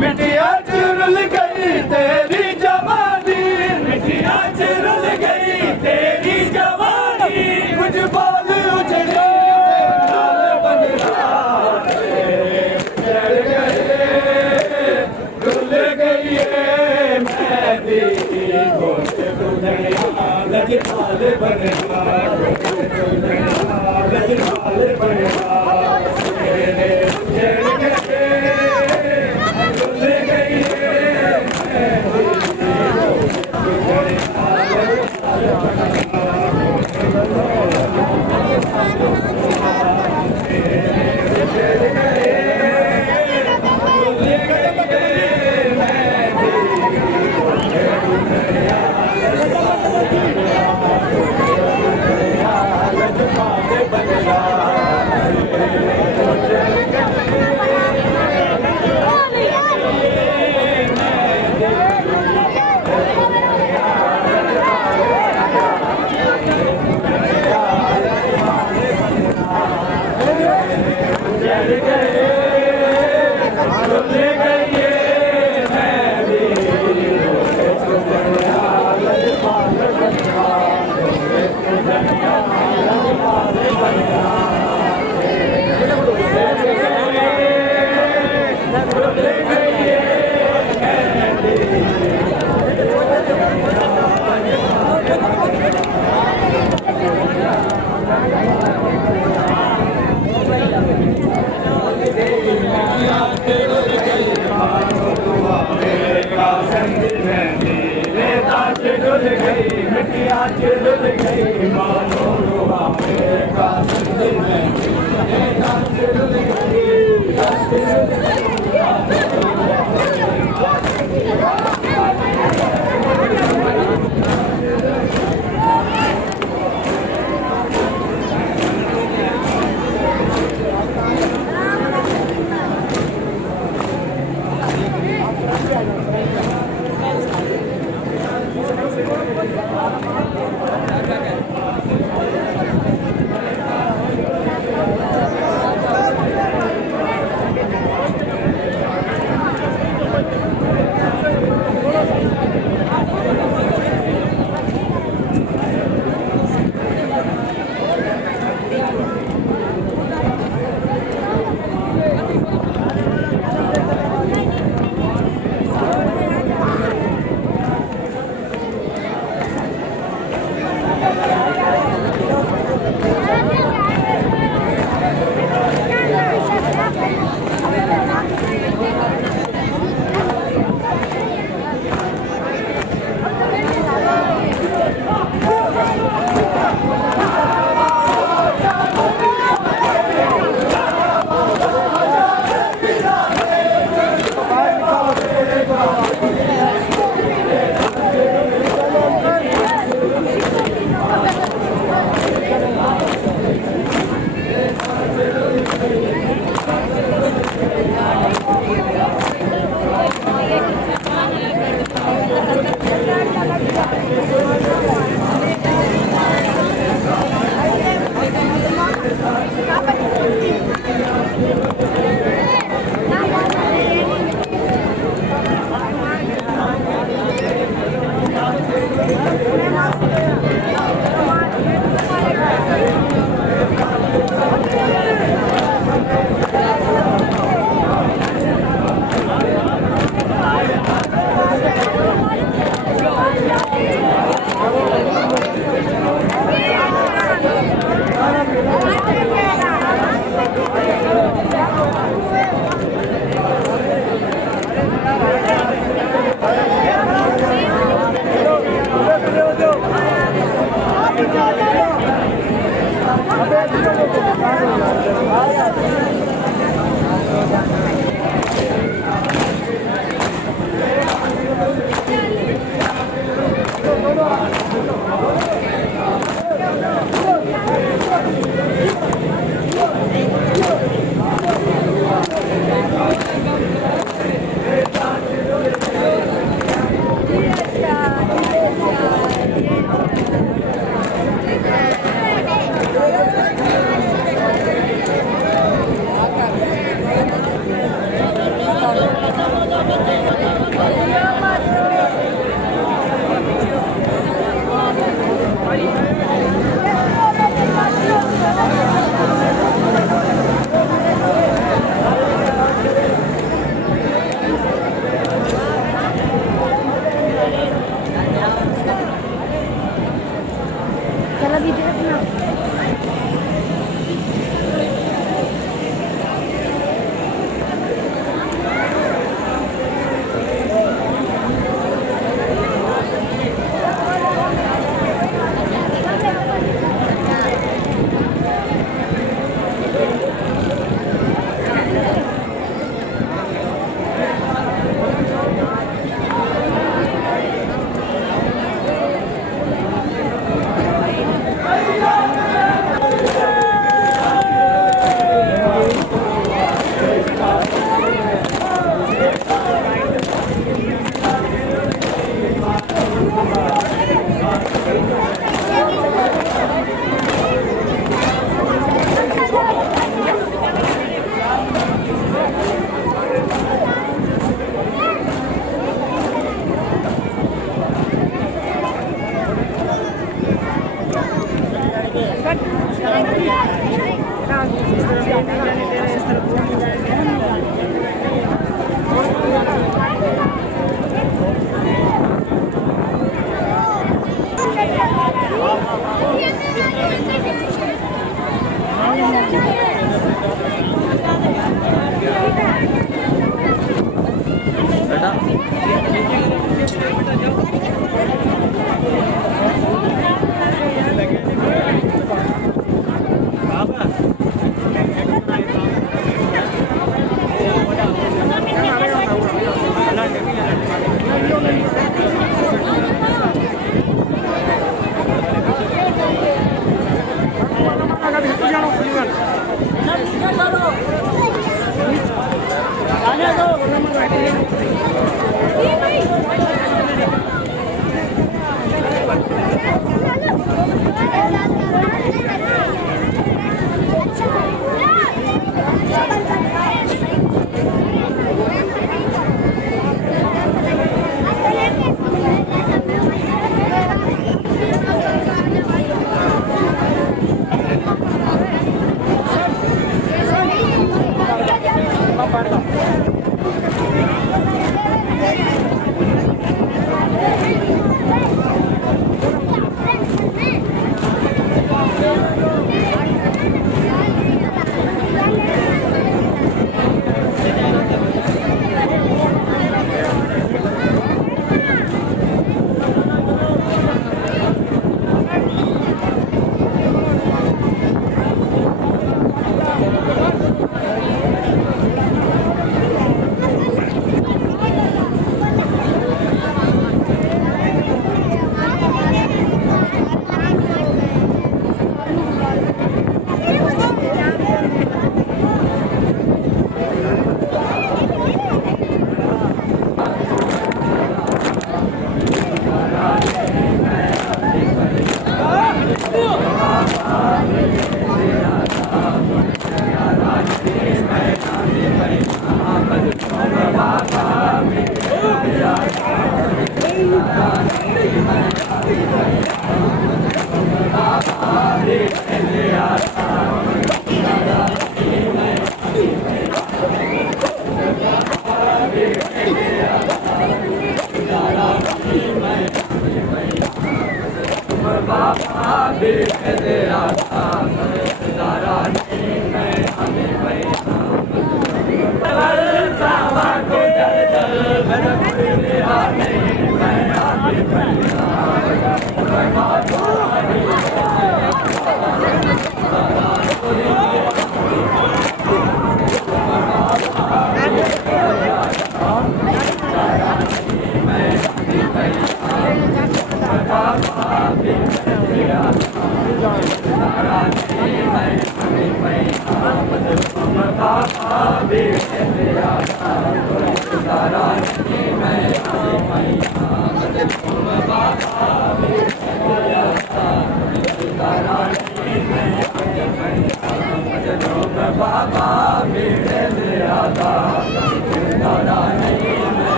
مٹیا چرل گئی تیری جوانی مٹیا چرل گئی تیری جوانی کچھ بال اجڑے لال بنگلا چڑھ گئے دھل گئی مہندی گوشت دنیا لجپال بنگلا لجپال بنگلا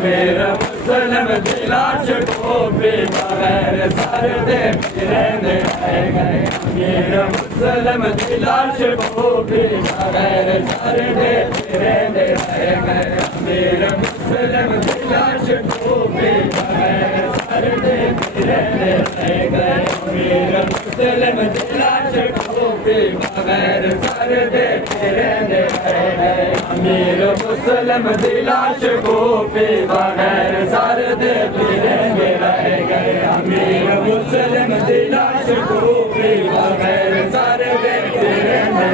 میرا مسلم دلاش کو بھی بغیر سر دے رہنے گئے میرا مسلم دلاش کو بھی بغیر سر دے رہنے گئے میرا مسلم دلاش کو بھی بغیر سر دے رہنے گئے میرا مسلم دلاش کو بھی بغیر سر دے رہنے گئے میرا مسلم دلاش کو بھی بغیر سر دے رہنے گئے میرا مسلم دلاش کو بھی بغیر سر دے رہنے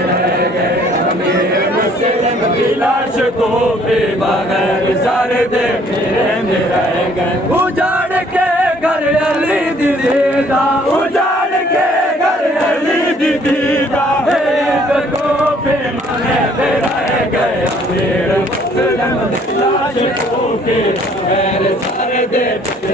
گئے میرا مسلم دلاش کو بھی بغیر سر دے رہنے گئے اجاڑ کے گھر علی دیدہ اجاڑ کے گھر علی دیدہ ایک کو بھی مانے دے رہ گئے میرا مسلم دلاش کو بھی بغیر سر دے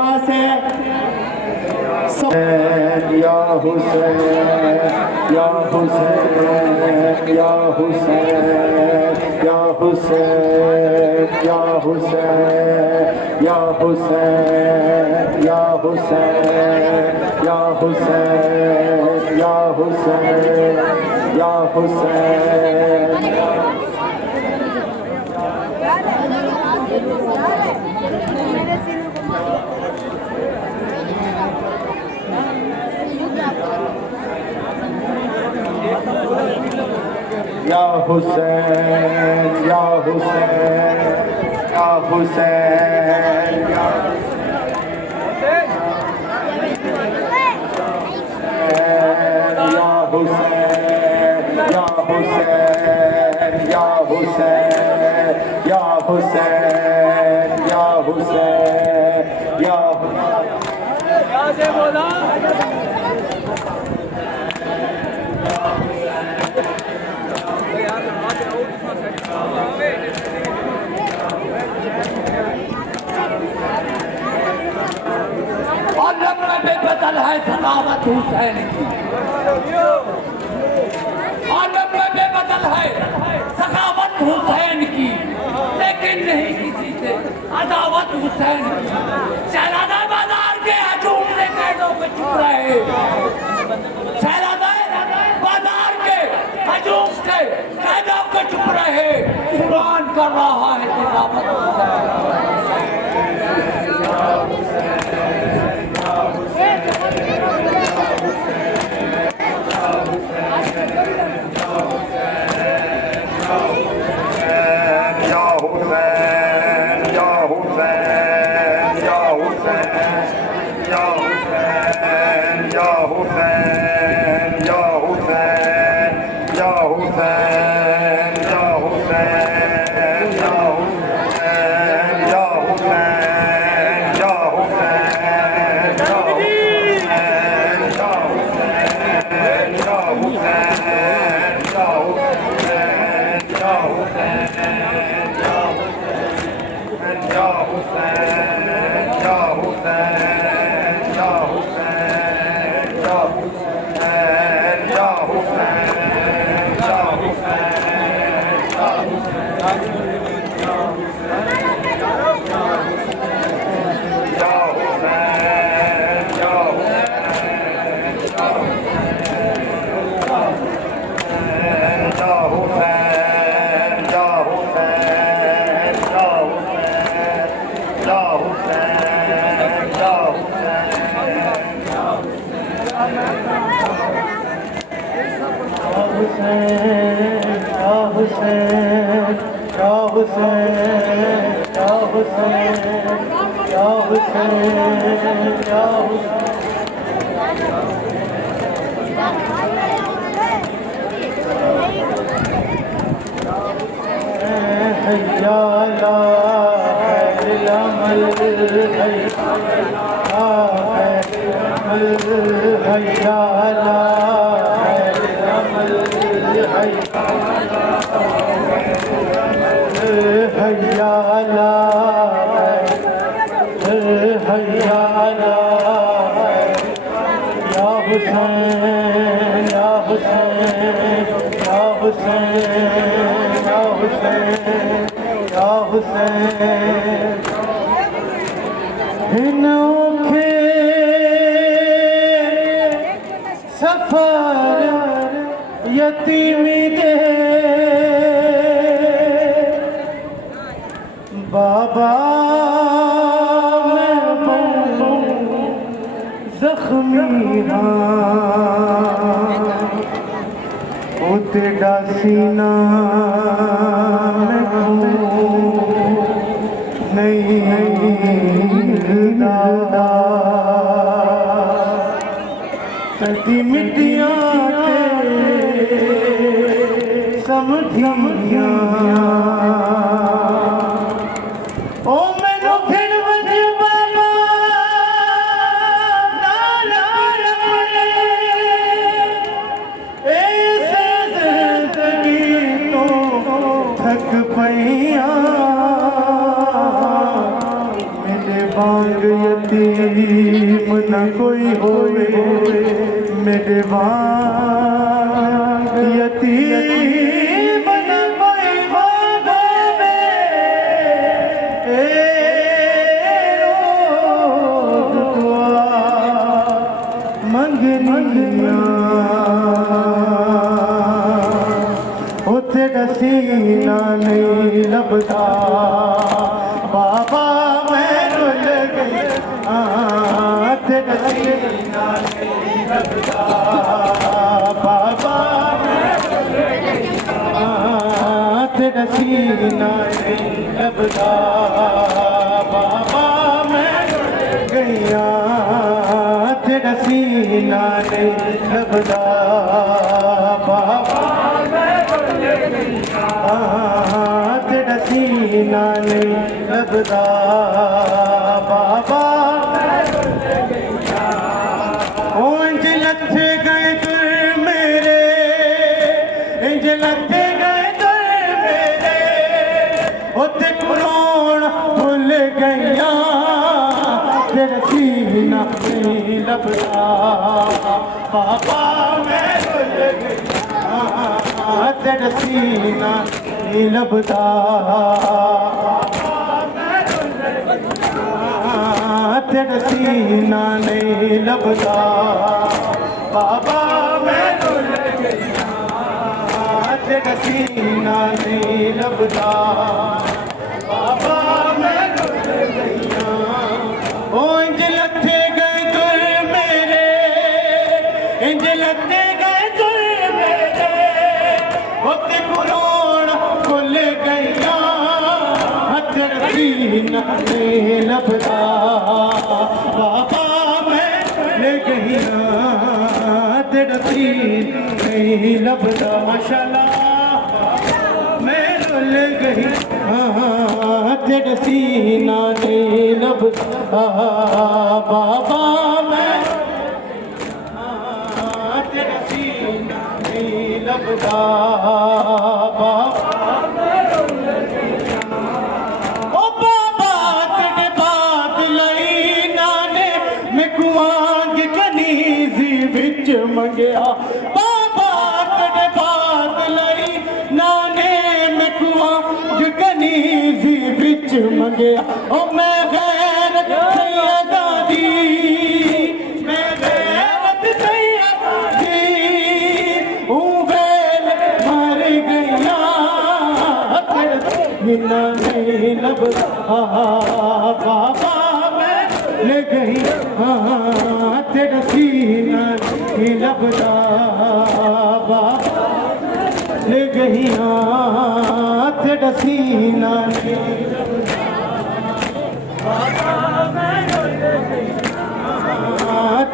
ماں سے یا حسین یا حسین یا حسین یا حسین یا حسین یا حسین یا حسین یا حسین یا حسین یا حسین یا حسین یا حسین یا حسین یا حسین یا حسین یا حسین یا حسین یا حسین یا اور رب میں بے بدل ہے سخاوت حسین کی اور رب میں بے بدل ہے سخاوت حسین کی لیکن نہیں کسی سے عداوت حسین کی شہزادہ بازار کے ہجوم سے قیدوں پہ چھپ رہے شہزادہ بازار کے ہجوم سے قیدوں پہ چھپ رہے قرآن کر رہا ہے تلاوت یتیمی دے بابا میں بہت زخمی او تیرا سینہ نہیں دادا ستی مٹیاں سمجھیاں او مینو پھر وجہ بابا نالا رکھنے ایسے زندگی تو تھک پئیاں میرے بانگ یتی یتیم نہ کوئی ہوئے میرے وانگ یتیم نہ کوئی ہوئے اے روز دعا منگنیاں تیرا سینہ نہیں لبدا بابا میں رل گئی تیرا سینہ نہیں لبدا بابا میں رل گئی تیرا سینہ نہیں لبدا بابا میں رل گئی تیرا سینہ نہیں لبدا بابا تیرا سینہ نہیں لبدا بابا انج لتھے گئے در میرے انج لتھے گئے در میرے تے قرآن بھول گئیاں تیرا سینہ نہیں لبدا بابا میں بھول گئیاں تیرا سینہ نہیں لبدا تیرا سینہ نہیں لبدا بابا میں رل گئیاں تیرا سینہ نہیں لبدا بابا میں رل گئیاں انج لتھے گئے در میرے انج لتھے گئے در میرے تے قرآن کھل گئیاں تیرا سینہ نہیں لبدا بابا میں لے گئیاں تیرا سینہ نہیں لبدا ماشاءاللہ میں رل گئی تیرا سینہ نہیں لبدا بابا میں تیرا سینہ نہیں لبدا بابا او بابا تیرے بات لئی نانے میں کوانگ کنیزی وچ منگیا بابا تیرے بات لئی نانے میں کوانگ کنیزی وچ منگیا او میں غیرت سیدہ دی میں غیرت سیدہ دی ویل مر گئیاں تیرا سینہ نہیں لبدا بابا میں لے گئی تیرا سینہ نہیں لبدا بابا لے گئی تیرا سینہ نہیں لبدا بابا میں رل گئی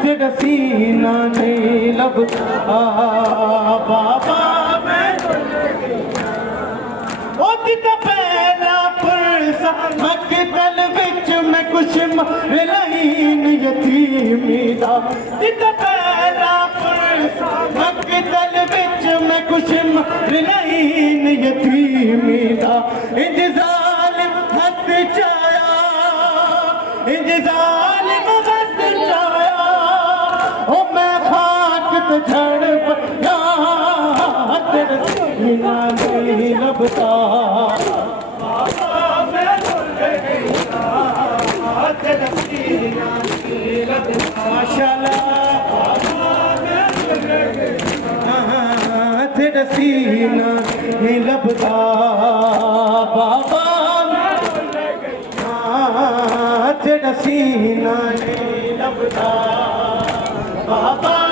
تیرا سینہ نہیں لبدا بابا میں رل گئی تا پہلا پرسا مقتل وچ میں کچھ مرلین یتیمی دا تا پہلا پرسا مقتل وچ میں کچھ مرلین یتیمی دا انج ظالم حد چایا انج ظالم حد چایا او میں خاک تے جھڑ پیا تیرا سینہ نہیں لبدا بابا میں رل گئیاں تیرا سینہ نہیں لبدا ماشاءاللہ بابا میں رل گئیاں تیرا سینہ نہیں لبدا بابا میں رل گئیاں تیرا سینہ نہیں لبدا بابا